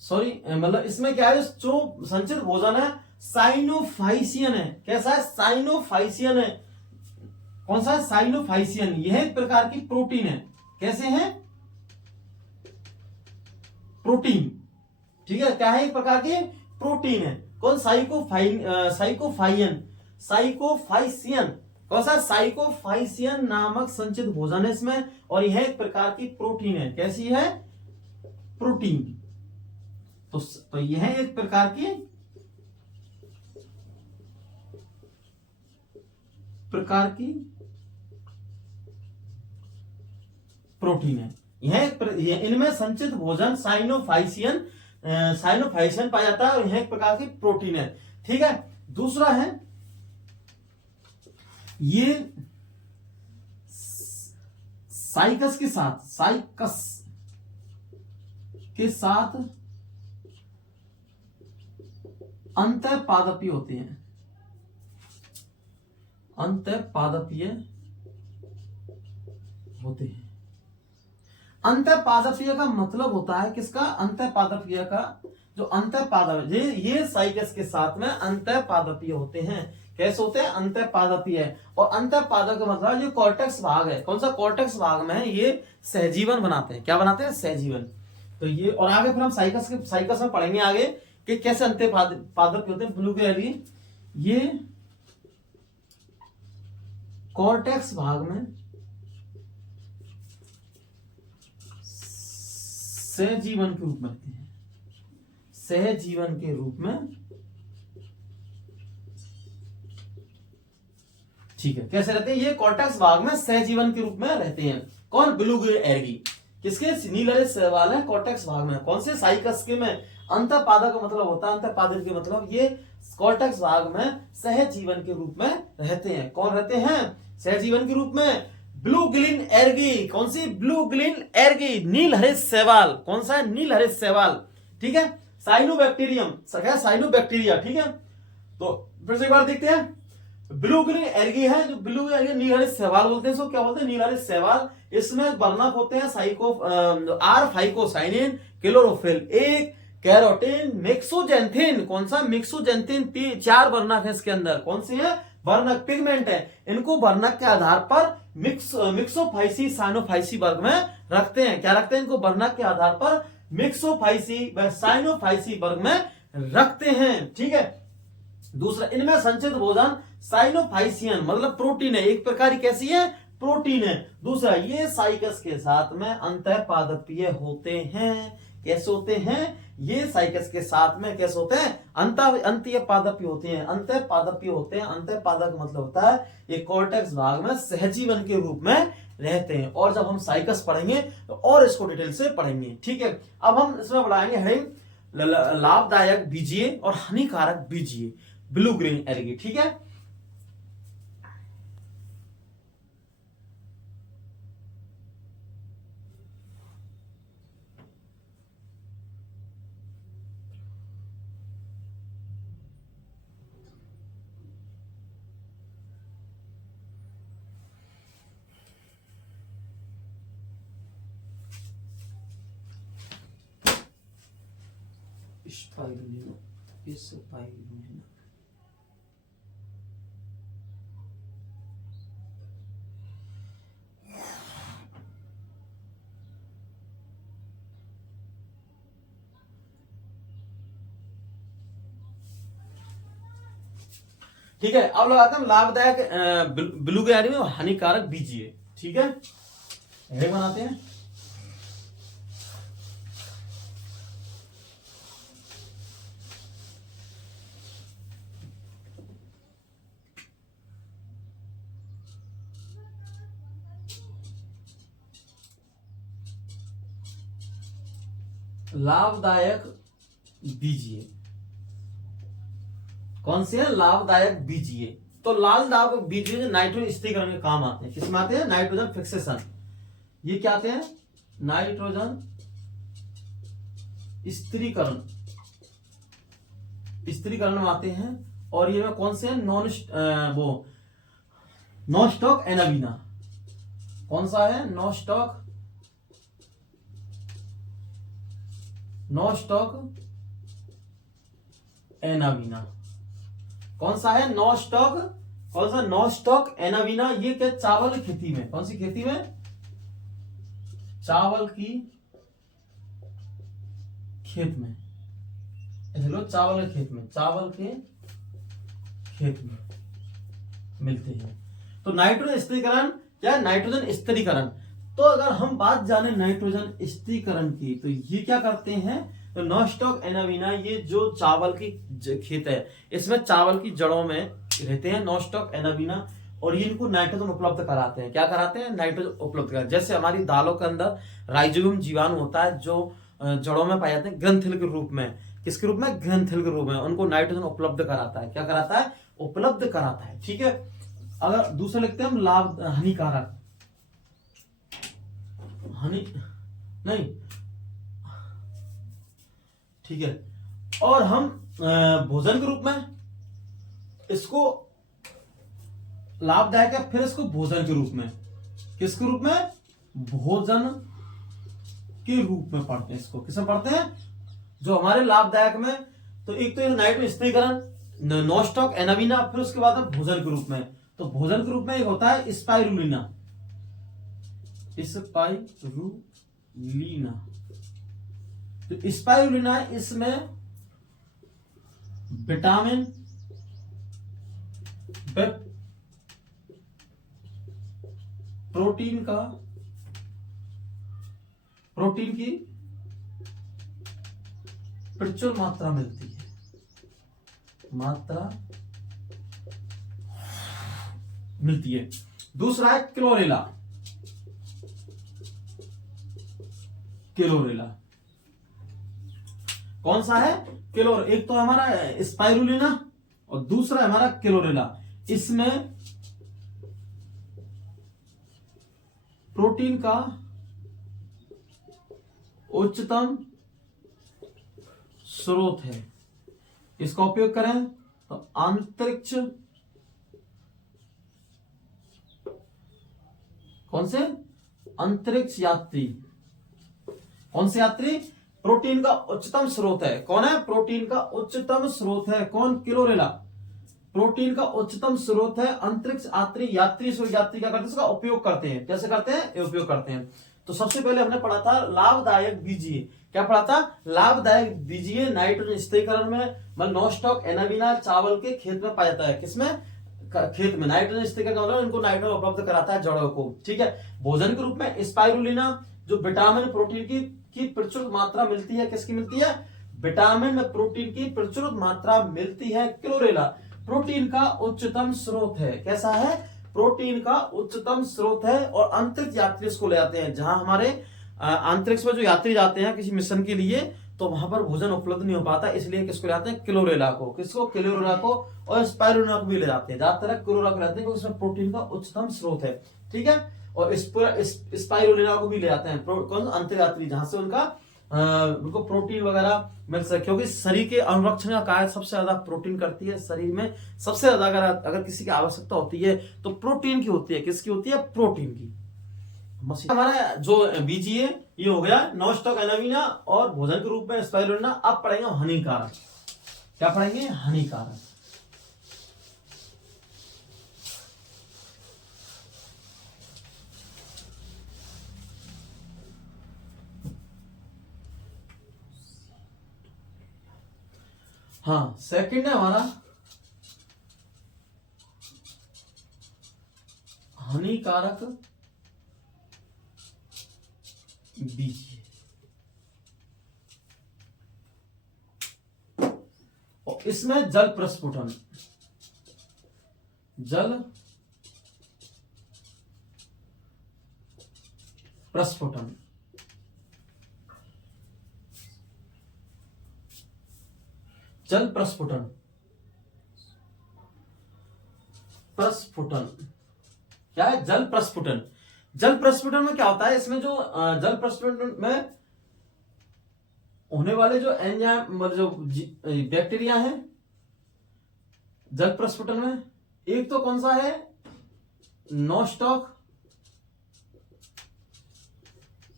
सॉरी, मतलब इसमें क्या है, जो संचित भोजन है साइनोफाइसियन है। कैसा है? साइनोफाइसियन है। कौन सा? साइनोफाइसियन। यह एक प्रकार की प्रोटीन है। कैसे है? प्रोटीन। ठीक है, क्या है? एक प्रकार की प्रोटीन है। कौन? साइकोफाइसियन, कौन सा? साइकोफाइसियन नामक संचित भोजन है इसमें, और यह एक प्रकार की प्रोटीन है। कैसी है? प्रोटीन। तो यह एक प्रकार की प्रोटीन है। इनमें संचित भोजन साइनोफाइसियन पाया जाता है, और यह एक प्रकार की प्रोटीन है। ठीक है, दूसरा है ये साइकस के साथ अंतःपादपीय होते हैं। अंतःपादपीय होते हैं। अंतःपादपीय का मतलब होता है किसका? अंतःपादपीय का जो अंतःपादप, ये साइकस के साथ में अंतःपादपीय होते हैं। कैसे होते हैं? अंतःपादपीय। और अंतःपादक का मतलब जो कॉर्टेक्स भाग है, कौन सा? कॉर्टेक्स भाग में है, ये सहजीवन बनाते हैं। क्या बनाते हैं? सहजीवन। तो ये, और आगे फिर हम साइकस में पढ़ेंगे आगे कि कैसे अंतःपादपीय होते हैं। ब्लू कलर की ये कॉर्टेक्स भाग में सहजीवन के रूप में रहते हैं। सहजीवन के रूप में, ठीक है, कैसे रहते हैं? ये कॉर्टेक्स भाग में सहजीवन के रूप में रहते हैं। कौन? Blue Gill algae. किसके? नीलहरे शैवाल है कॉर्टेक्स भाग में। कौन से? साइकस के में। अंतःपादक का मतलब होता है, अंतःपादक के मतलब ये कॉर्टेक्स भाग में सहजीवन के रूप में रहते हैं। कौन रहते हैं? सहजीवन के रूप में। Blue green algae. कौन सी? ब्लू गिलिन एर्गी, नीलहरे शैवाल। कौन सा है? नीलहरे शैवाल। ठीक है, साइनोबैक्टीरियम, साइनोबैक्टीरिया। ठीक है, तो फिर से एक बार देखते हैं। ब्लू ग्रीन एल्गी है, जो ब्लू नीलहरे शैवाल बोलते हैं। इसको क्या बोलते हैं? नीलहरे शैवाल। इसमें वर्णक होते हैं आर फाइकोसाइनिन, क्लोरोफिल, एक कैरोटीन, मिक्सोजेंथिन। कौन सा? मिक्सोजेंथिन। 4 वर्णक है इसके अंदर। कौन से हैं? वर्णक, पिगमेंट है। इनको वर्णक के आधार पर मिक्सोफाइसी साइनोफाइसी वर्ग में रखते हैं। क्या रखते हैं? इनको वर्णक के आधार पर मिक्सोफाइसी व साइनोफाइसी वर्ग में रखते हैं। ठीक है, दूसरा, इनमें संचित भोजन साइनोफाइसियन मतलब प्रोटीन है, एक प्रकार की कैसी है? प्रोटीन है। दूसरा, ये साइकस के साथ में अंतःपादपीय होते हैं। कैसे होते हैं? ये साइकस के साथ में कैसे होते हैं? अंतःपादपीय होते हैं। अंतःपादपीय होते हैं। अंतःपादक मतलब होता है ये कॉर्टेक्स भाग में सहजीवन के रूप में रहते हैं। और जब हम साइकस पढ़ेंगे तो और इसको डिटेल से पढ़ेंगे। ठीक है, अब हम इसमें बढ़ाएंगे हेडिंग लाभदायक बीजीय और हानिकारक बीजीय, ब्लू ग्रीन एल्गी। ठीक है, ठीक है, अब लगाते हैं लाभदायक ब्लू ग्रीन में हानिकारक बीजीय। ठीक है, हेडिंग बनाते हैं। लाभदायक बीजीय। कौन से हैं? लाभदायक बीजीय। तो लाभदायक बीजीय जो नाइट्रोजन स्थिरीकरण के काम आते हैं। किसमें आते हैं? Nitrogen fixation. ये क्या आते हैं? नाइट्रोजन स्थिरीकरण, स्थिरीकरण में आते हैं। और ये में कौन से हैं? नॉस्टॉक एनावीना। कौन सा है? नॉस्टॉक एनावीना। कौन सा है? नॉस्टॉक। कौन सा? नॉस्टॉक एनावीना। ये क्या? चावल की खेती में। कौन सी खेती में? चावल की खेत में। हेलो, चावल के खेत में, चावल के खेत में मिलते हैं। तो नाइट्रोजन स्थिरीकरण क्या? नाइट्रोजन स्थिरीकरण। तो अगर हम बात जाने नाइट्रोजन स्थिरीकरण की, तो ये क्या करते हैं? तो नॉस्टॉक एनावीना, ये जो चावल की खेत है, इसमें चावल की जड़ों में रहते हैं नॉस्टॉक एनावीना, और ये इनको नाइट्रोजन उपलब्ध कराते हैं। क्या कराते हैं? नाइट्रोजन उपलब्ध कराते हैं। जैसे हमारी दालों के अंदर राइजोबियम जीवाणु होता है, जो जड़ों में पाए जाते हैं ग्रंथिल के रूप में। किसके रूप में? ग्रंथिल के रूप में। उनको नाइट्रोजन उपलब्ध कराता है। क्या कराता है? उपलब्ध कराता है। ठीक है। अगर दूसरा लिखते हैं हम लाभ हानिकारक, हानि नहीं, ठीक है। और हम भोजन के रूप में इसको लाभदायक है, फिर इसको भोजन के रूप में, किसके रूप में? भोजन के रूप में पढ़ते हैं इसको। किसमें पढ़ते हैं? जो हमारे लाभदायक में, तो एक तो नाइट्रोजन स्थिरीकरण, नॉस्टॉक एनावीना, फिर उसके बाद भोजन के रूप में। तो भोजन के रूप में एक होता है स्पाइरुलिना। स्पाइरुलिना, तो स्पाइरुलिना, इसमें विटामिन प्रोटीन की प्रचुर मात्रा मिलती है। दूसरा है क्लोरेला। कौन सा है? एक तो हमारा स्पाइरुलिना और दूसरा हमारा क्लोरेला। इसमें प्रोटीन का उच्चतम स्रोत है। इसका उपयोग करें तो अंतरिक्ष, कौन से? अंतरिक्ष यात्री। कौन से यात्री? प्रोटीन का उच्चतम स्रोत है। कौन है? प्रोटीन का उच्चतम स्रोत है। कौन? क्लोरेला। प्रोटीन का उच्चतम स्रोत है। अंतरिक्ष यात्री क्या करते हैं? इसका उपयोग करते हैं। कैसे करते हैं? उपयोग करते हैं। तो सबसे पहले हमने पढ़ा था लाभदायक बीजीय। क्या पढ़ा था? लाभदायक बीजीय नाइट्रोजन स्थिरीकरण में, मतलब नॉस्टॉक एनावीना चावल के खेत में पाया जाता है। किसमें? खेत में। नाइट्रोजन स्थिरीकरण मतलब इनको नाइट्रोजन उपलब्ध कराता है जड़ों को। ठीक है। भोजन के रूप में स्पाइरुलिना, जो विटामिन प्रोटीन की प्रचुर मात्रा मिलती है। किसकी मिलती है? विटामिन में प्रोटीन की प्रचुर मात्रा मिलती है। क्लोरेला प्रोटीन का उच्चतम स्रोत है। कैसा है? प्रोटीन का उच्चतम स्रोत है। और अंतरिक्ष यात्री इसको ले जाते हैं, जहां हमारे अंतरिक्ष में जो यात्री जाते हैं किसी मिशन के लिए, तो वहां पर भोजन उपलब्ध नहीं हो पाता, इसलिए किसको ले जाते हैं? क्लोरेला को। किसको? क्लोरेला को। और स्पाइरुलिना को भी ले जाते हैं, ज्यादातर क्लोरेला को ले जाते हैं क्योंकि उसमें प्रोटीन का उच्चतम स्रोत है। ठीक है। और स्पाइरुलिना को भी ले जाते हैं, कौन? अंतरिक्ष यात्री, जहां से उनको प्रोटीन वगैरह मिल सके। क्योंकि शरीर के अनुरक्षण का कार्य सबसे ज्यादा प्रोटीन करती है। शरीर में सबसे ज्यादा अगर किसी की आवश्यकता होती है तो प्रोटीन की होती है। किसकी होती है? प्रोटीन की। हमारा जो बीजीए ये हो गया नॉस्टॉक एनावीना और भोजन के रूप में स्पाइरुलिना। अब पढ़ेंगे हानिकारक। क्या पढ़ेंगे? हानिकारक। हाँ, सेकंड है हमारा हानिकारक बीजीय। और इसमें जल प्रस्फुटन, जल प्रस्फुटन। प्रस्फुटन क्या है? जल प्रस्फुटन। जल प्रस्फुटन में क्या होता है? इसमें जो जल प्रस्फुटन में होने वाले जो एंजाइम मतलब जो बैक्टीरिया हैं जल प्रस्फुटन में, एक तो कौन सा है? नॉस्टॉक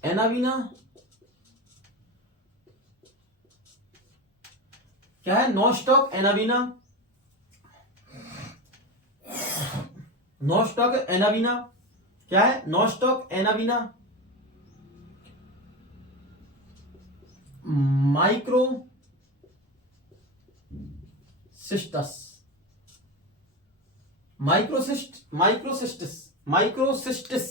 एनावीना। क्या है? नॉस्टॉक एनावीना। नॉस्टॉक एनावीना क्या है? नॉस्टॉक एनावीना। माइक्रोसिस्टस। माइक्रोसिस्टिस।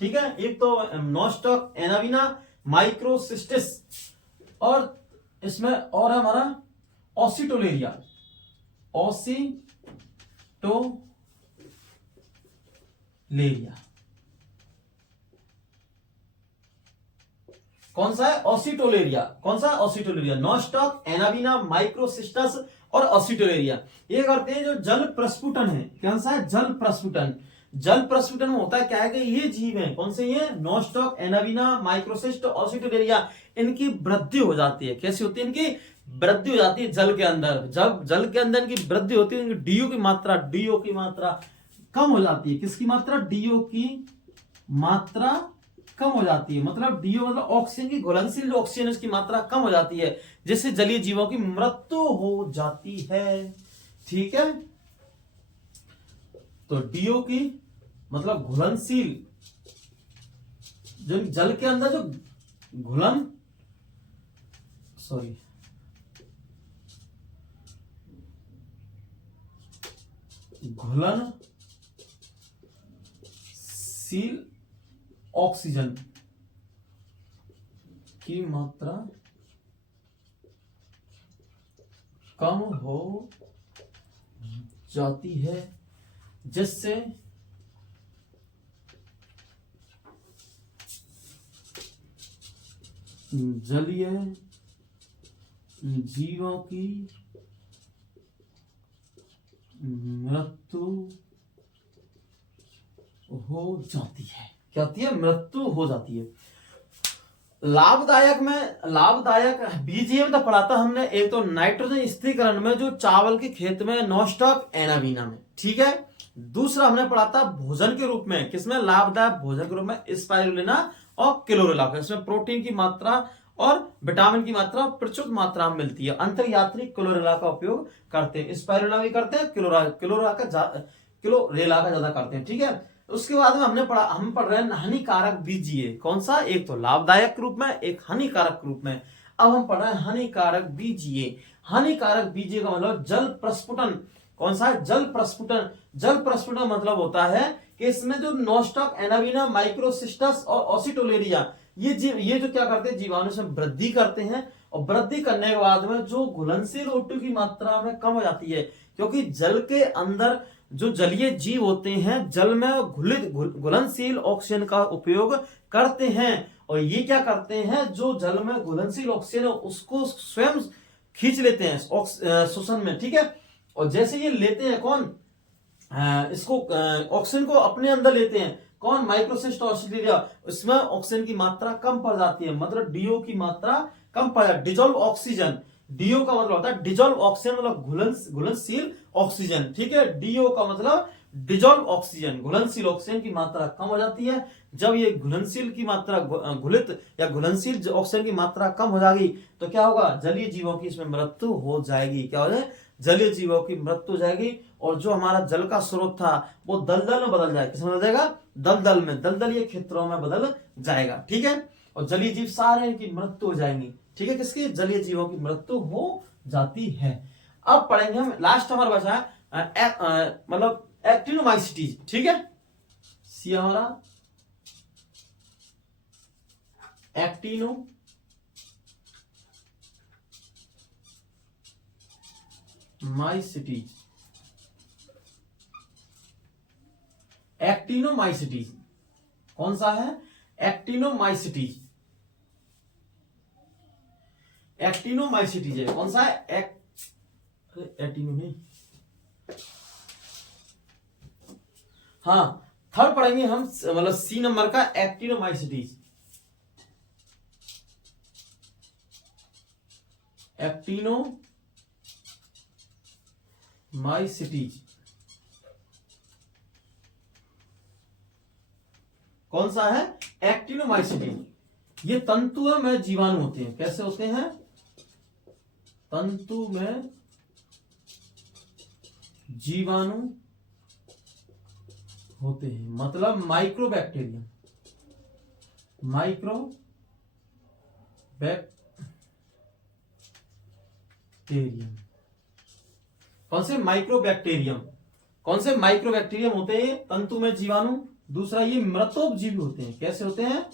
ठीक है, एक तो नॉस्टॉक एनावीना, माइक्रोसिस्टिस, और इसमें और है हमारा ऑसिटोलेरिया। ऑसिटोलेरिया कौन सा है? ऑसिटोलेरिया। कौन सा? ऑसिटोलेरिया। नॉस्टॉक एनावीना, माइक्रोसिस्टस और ऑसिटोलेरिया ये करते हैं जो जल प्रस्फुटन है। कौन सा है? जल प्रस्फुटन। जल प्रस्फुटन में होता है क्या है कि ये जीव हैं, कौन से? ये नॉस्टॉक एनावीना, माइक्रोसिस्ट, ऑसिटोलेरिया, इनकी वृद्धि हो जाती है। कैसी होती है? इनकी वृद्धि हो जाती है जल के अंदर। जब जल के अंदर इनकी वृद्धि होती है, इनकी डीओ की मात्रा कम हो जाती है। किसकी मात्रा? डीओ की मात्रा कम हो जाती है। मतलब डीओ मतलब ऑक्सीजन की घुलनशील जो ऑक्सीजन है उसकी मात्रा कम हो जाती है, जिससे जलीय जीवों की मृत्यु हो जाती है। ठीक है, तो डीओ की मतलब घुलनशील, जो जल के अंदर जो घुलनशील ऑक्सीजन की मात्रा कम हो जाती है, जिससे जलीय जीवों की मृत्यु हो जाती है। क्या होती है? मृत्यु हो जाती है। लाभदायक बीजीएम तो पढ़ा था हमने, एक तो नाइट्रोजन स्थिरीकरण में जो चावल के खेत में नॉस्टॉक एनावीना में, ठीक है। दूसरा हमने पढ़ा था भोजन के रूप में, किसमें? लाभदायक भोजन के रूप में स्पाइरुलिना और क्लोरेला। इसमें प्रोटीन की मात्रा और विटामिन की मात्रा प्रचुर मात्रा में मिलती है। अंतरयात्री क्लोरेला का उपयोग करते हैं, स्पाइरुलिना भी करते हैं, क्लोरेला का ज्यादा करते हैं। ठीक है, उसके बाद में हम पढ़ रहे हैं हानिकारक बीजीए। कौन सा? एक तो लाभदायक रूप में, एक हानिकारक रूप में। अब हम पढ़ रहे हैं हानिकारक बीजीए। हानिकारक बीजीए का मतलब जल प्रस्फुटन। कौन सा है? जल प्रस्फुटन। जल प्रस्फुटन मतलब होता है कि इसमें जो नॉस्टॉक एनावीना, माइक्रोसिस्टस और ऑसिटोलेरिया ये जो क्या करते हैं? जीवाणु से वृद्धि करते हैं, और वृद्धि करने के बाद में जो घुलनशील O2 की मात्रा में कम हो जाती है, क्योंकि जल के अंदर जो जलीय जीव होते हैं जल में घुलनशील ऑक्सीजन का उपयोग करते हैं, और ये क्या करते हैं? जो जल में घुलनशील ऑक्सीजन है उसको स्वयं खींच लेते हैं श्वसन में। ठीक है, और जैसे ये लेते हैं कौन? इसको ऑक्सीजन को अपने अंदर लेते हैं कौन? माइक्रोसिस्ट ऑसिटोलेरिया। इसमें ऑक्सीजन की मात्रा कम पड़ जाती है, मतलब डीओ की मात्रा कम पड़ जाती है। डिजोल्व ऑक्सीजन, डीओ का मतलब होता है डिजोल्व ऑक्सीजन, मतलब घुलनशील ऑक्सीजन। ठीक है, डीओ का मतलब डिजोल्व ऑक्सीजन, घुलनशील ऑक्सीजन की मात्रा कम हो जाती है। जब ये घुलनशील की मात्रा घुलित या घुलनशील ऑक्सीजन की मात्रा कम हो जाएगी तो क्या होगा? जलीय जीवों की इसमें मृत्यु हो जाएगी। क्या हो जाए? जलीय जीवों की मृत्यु हो जाएगी, और जो हमारा जल का स्रोत था वो दलदल में बदल जाएगा। किसमें बदल जाएगा? दलदल में, दलदलीय क्षेत्रों में बदल जाएगा। ठीक है, और जलीय जीव सारे इनकी मृत्यु हो जाएंगी। ठीक है, किसकी? जलीय जीवों की मृत्यु हो जाती है। अब पढ़ेंगे हम, लास्ट हमारा बचा है मतलब एक्टिनोमाइसिटीज। ठीक है, सी हमारा एक्टिनोमाइसिटीज। एक्टिनोमाइसिटीज कौन सा है? एक्टिनोमाइसिटीज। एक्टिनोमाइसिटीज है, कौन सा है? एक्टिनो नहीं, हाँ थर्ड पढ़ेंगे हम, मतलब सी नंबर का एक्टिनोमाइसिटीज। एक्टिनोमाइसिटीज कौन सा है? एक्टिनोमाइसिटीज। ये तंतु में जीवाणु होते हैं। कैसे होते हैं? तंतु में जीवाणु होते हैं, मतलब माइक्रोबैक्टीरियम। माइक्रोबैक्टीरियम कौन से? माइक्रोबैक्टीरियम। कौन से माइक्रोबैक्टीरियम होते हैं? तंतु में जीवाणु। दूसरा ये मृतोपजीवी होते हैं। कैसे होते हैं?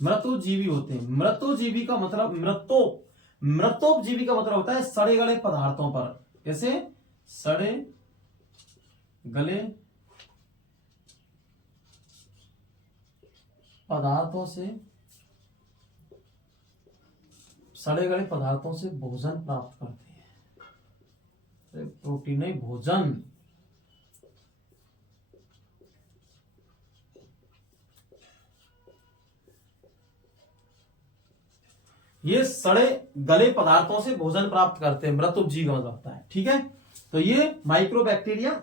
मृतोजीवी होते हैं। मृतोजीवी का मतलब मृतोपजीवी का मतलब होता है सड़े गले पदार्थों पर। कैसे? सड़े गले पदार्थों से, सड़े गले पदार्थों से भोजन प्राप्त करते हैं। प्रोटीन नहीं, भोजन। ये सड़े गले पदार्थों से भोजन प्राप्त करते हैं, मृतोपजीवी मतलब होता है। ठीक है, तो ये माइक्रोबैक्टीरियम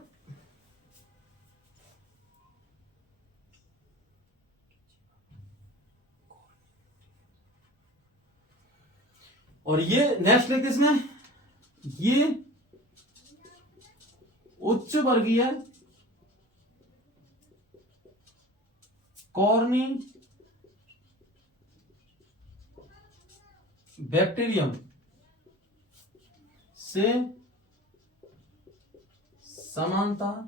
और ये नेक्स्ट लेते इसमें, ये उच्च वर्गीय कॉर्नी बैक्टीरियम से समानता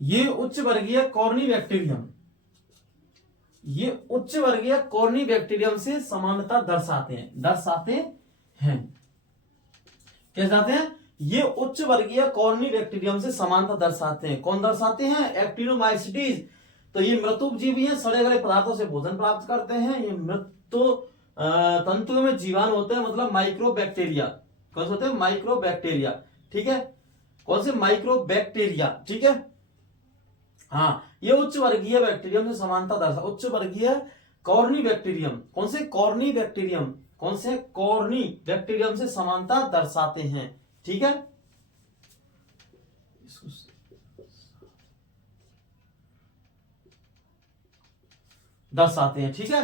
ये उच्च वर्गीय कॉर्नी बैक्टीरियम, ये उच्च वर्गीय कॉर्नी बैक्टीरियम से समानता दर्शाते हैं। क्या दर्शाते हैं? ये उच्च वर्गीय कॉर्नी बैक्टीरियम से समानता दर्शाते हैं। कौन दर्शाते हैं? एक्टिनोमाइसिटीज। तो ये मृतोपजीवी हैं, सड़े गले पदार्थों से भोजन प्राप्त करते हैं। ये तंतुओं में जीवाणु होते हैं, मतलब माइक्रोबैक्टीरिया। कौन से होते हैं? माइक्रोबैक्टीरिया। ठीक है, कौन से? माइक्रोबैक्टीरिया। ठीक है, हाँ, ये उच्च वर्गीय बैक्टीरियम से समानता दर्शा, उच्च वर्गीय कॉर्नी बैक्टीरियम। कौन से? Corny bacterium. कौन से? कॉर्नी बैक्टीरियम से समानता दर्शाते हैं। ठीक है, दर्शाते हैं। ठीक है,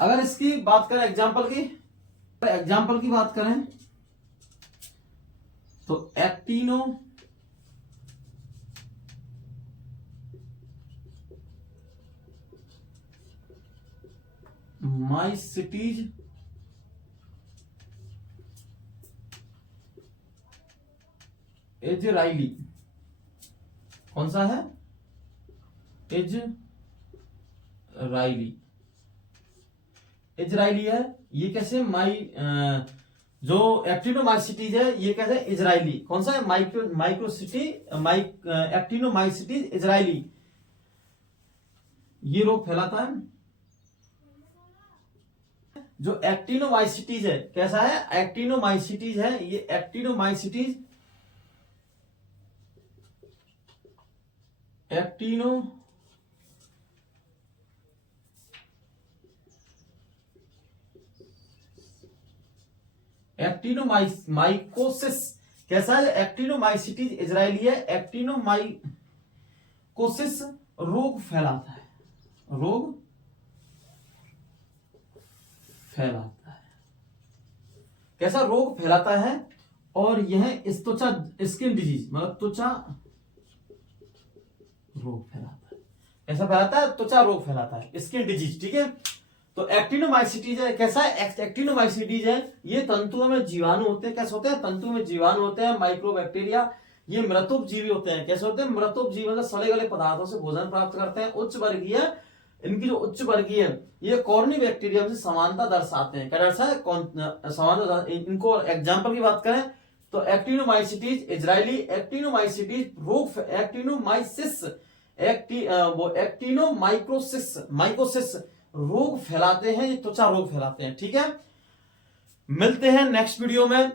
अगर इसकी बात करें एग्जाम्पल की बात करें तो एक्टिनोमाइसिटीज इजराइली। कौन सा है? इजराइली है। ये कैसे? जो एक्टिनोमाइसिटीज है ये कैसे? इजराइली। कौन सा है? Actinomycetes Israeli. ये रोग फैलाता है। जो एक्टिनोमाइसिटीज है कैसा है? एक्टिनोमाइसिटीज है। ये एक्टिनोमाइसिटीज एक्टिनोमाइकोसिस कैसा है? एक्टिनोमाइसिटीज इजराइली है। एक्टिनोमाइकोसिस रोग फैलाता है, रोग फैलाता है। कैसा रोग फैलाता है? और यह त्वचा स्किन डिजीज, मतलब त्वचा रोग फैलाता है। ऐसा फैलाता है? त्वचा रोग फैलाता है, स्किन डिजीज। ठीक है, तो एक्टिनोमाइसिटीज है। कैसा है? एक्टिनोमाइसिटीज है। ये तंतुओं में जीवाणु होते हैं। कैसे होते हैं? तंतुओं में जीवाणु होते हैं, माइक्रोबैक्टीरिया। ये मृतोपजीवी होते हैं। कैसे होते हैं? मृतोपजीवी मतलब सड़े गले पदार्थों से भोजन प्राप्त करते हैं। उच्च वर्गीय, इनकी जो उच्च वर्गीय ये कॉर्नी बैक्टीरियम से समानता दर्शाते हैं। क्या दर्शाते हैं? समानता। इनको एग्जाम्पल की बात करें तो एक्टिनोमाइसिटीज इजराइली, एक्टिनोमाइसिटीज रोग, एक्टिनोमाइसिस वो एक्टिनोमाइकोसिस माइकोसिस रोग फैलाते हैं, ये त्वचा रोग फैलाते हैं। ठीक है, मिलते हैं नेक्स्ट वीडियो में।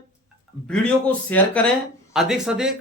वीडियो को शेयर करें अधिक से अधिक,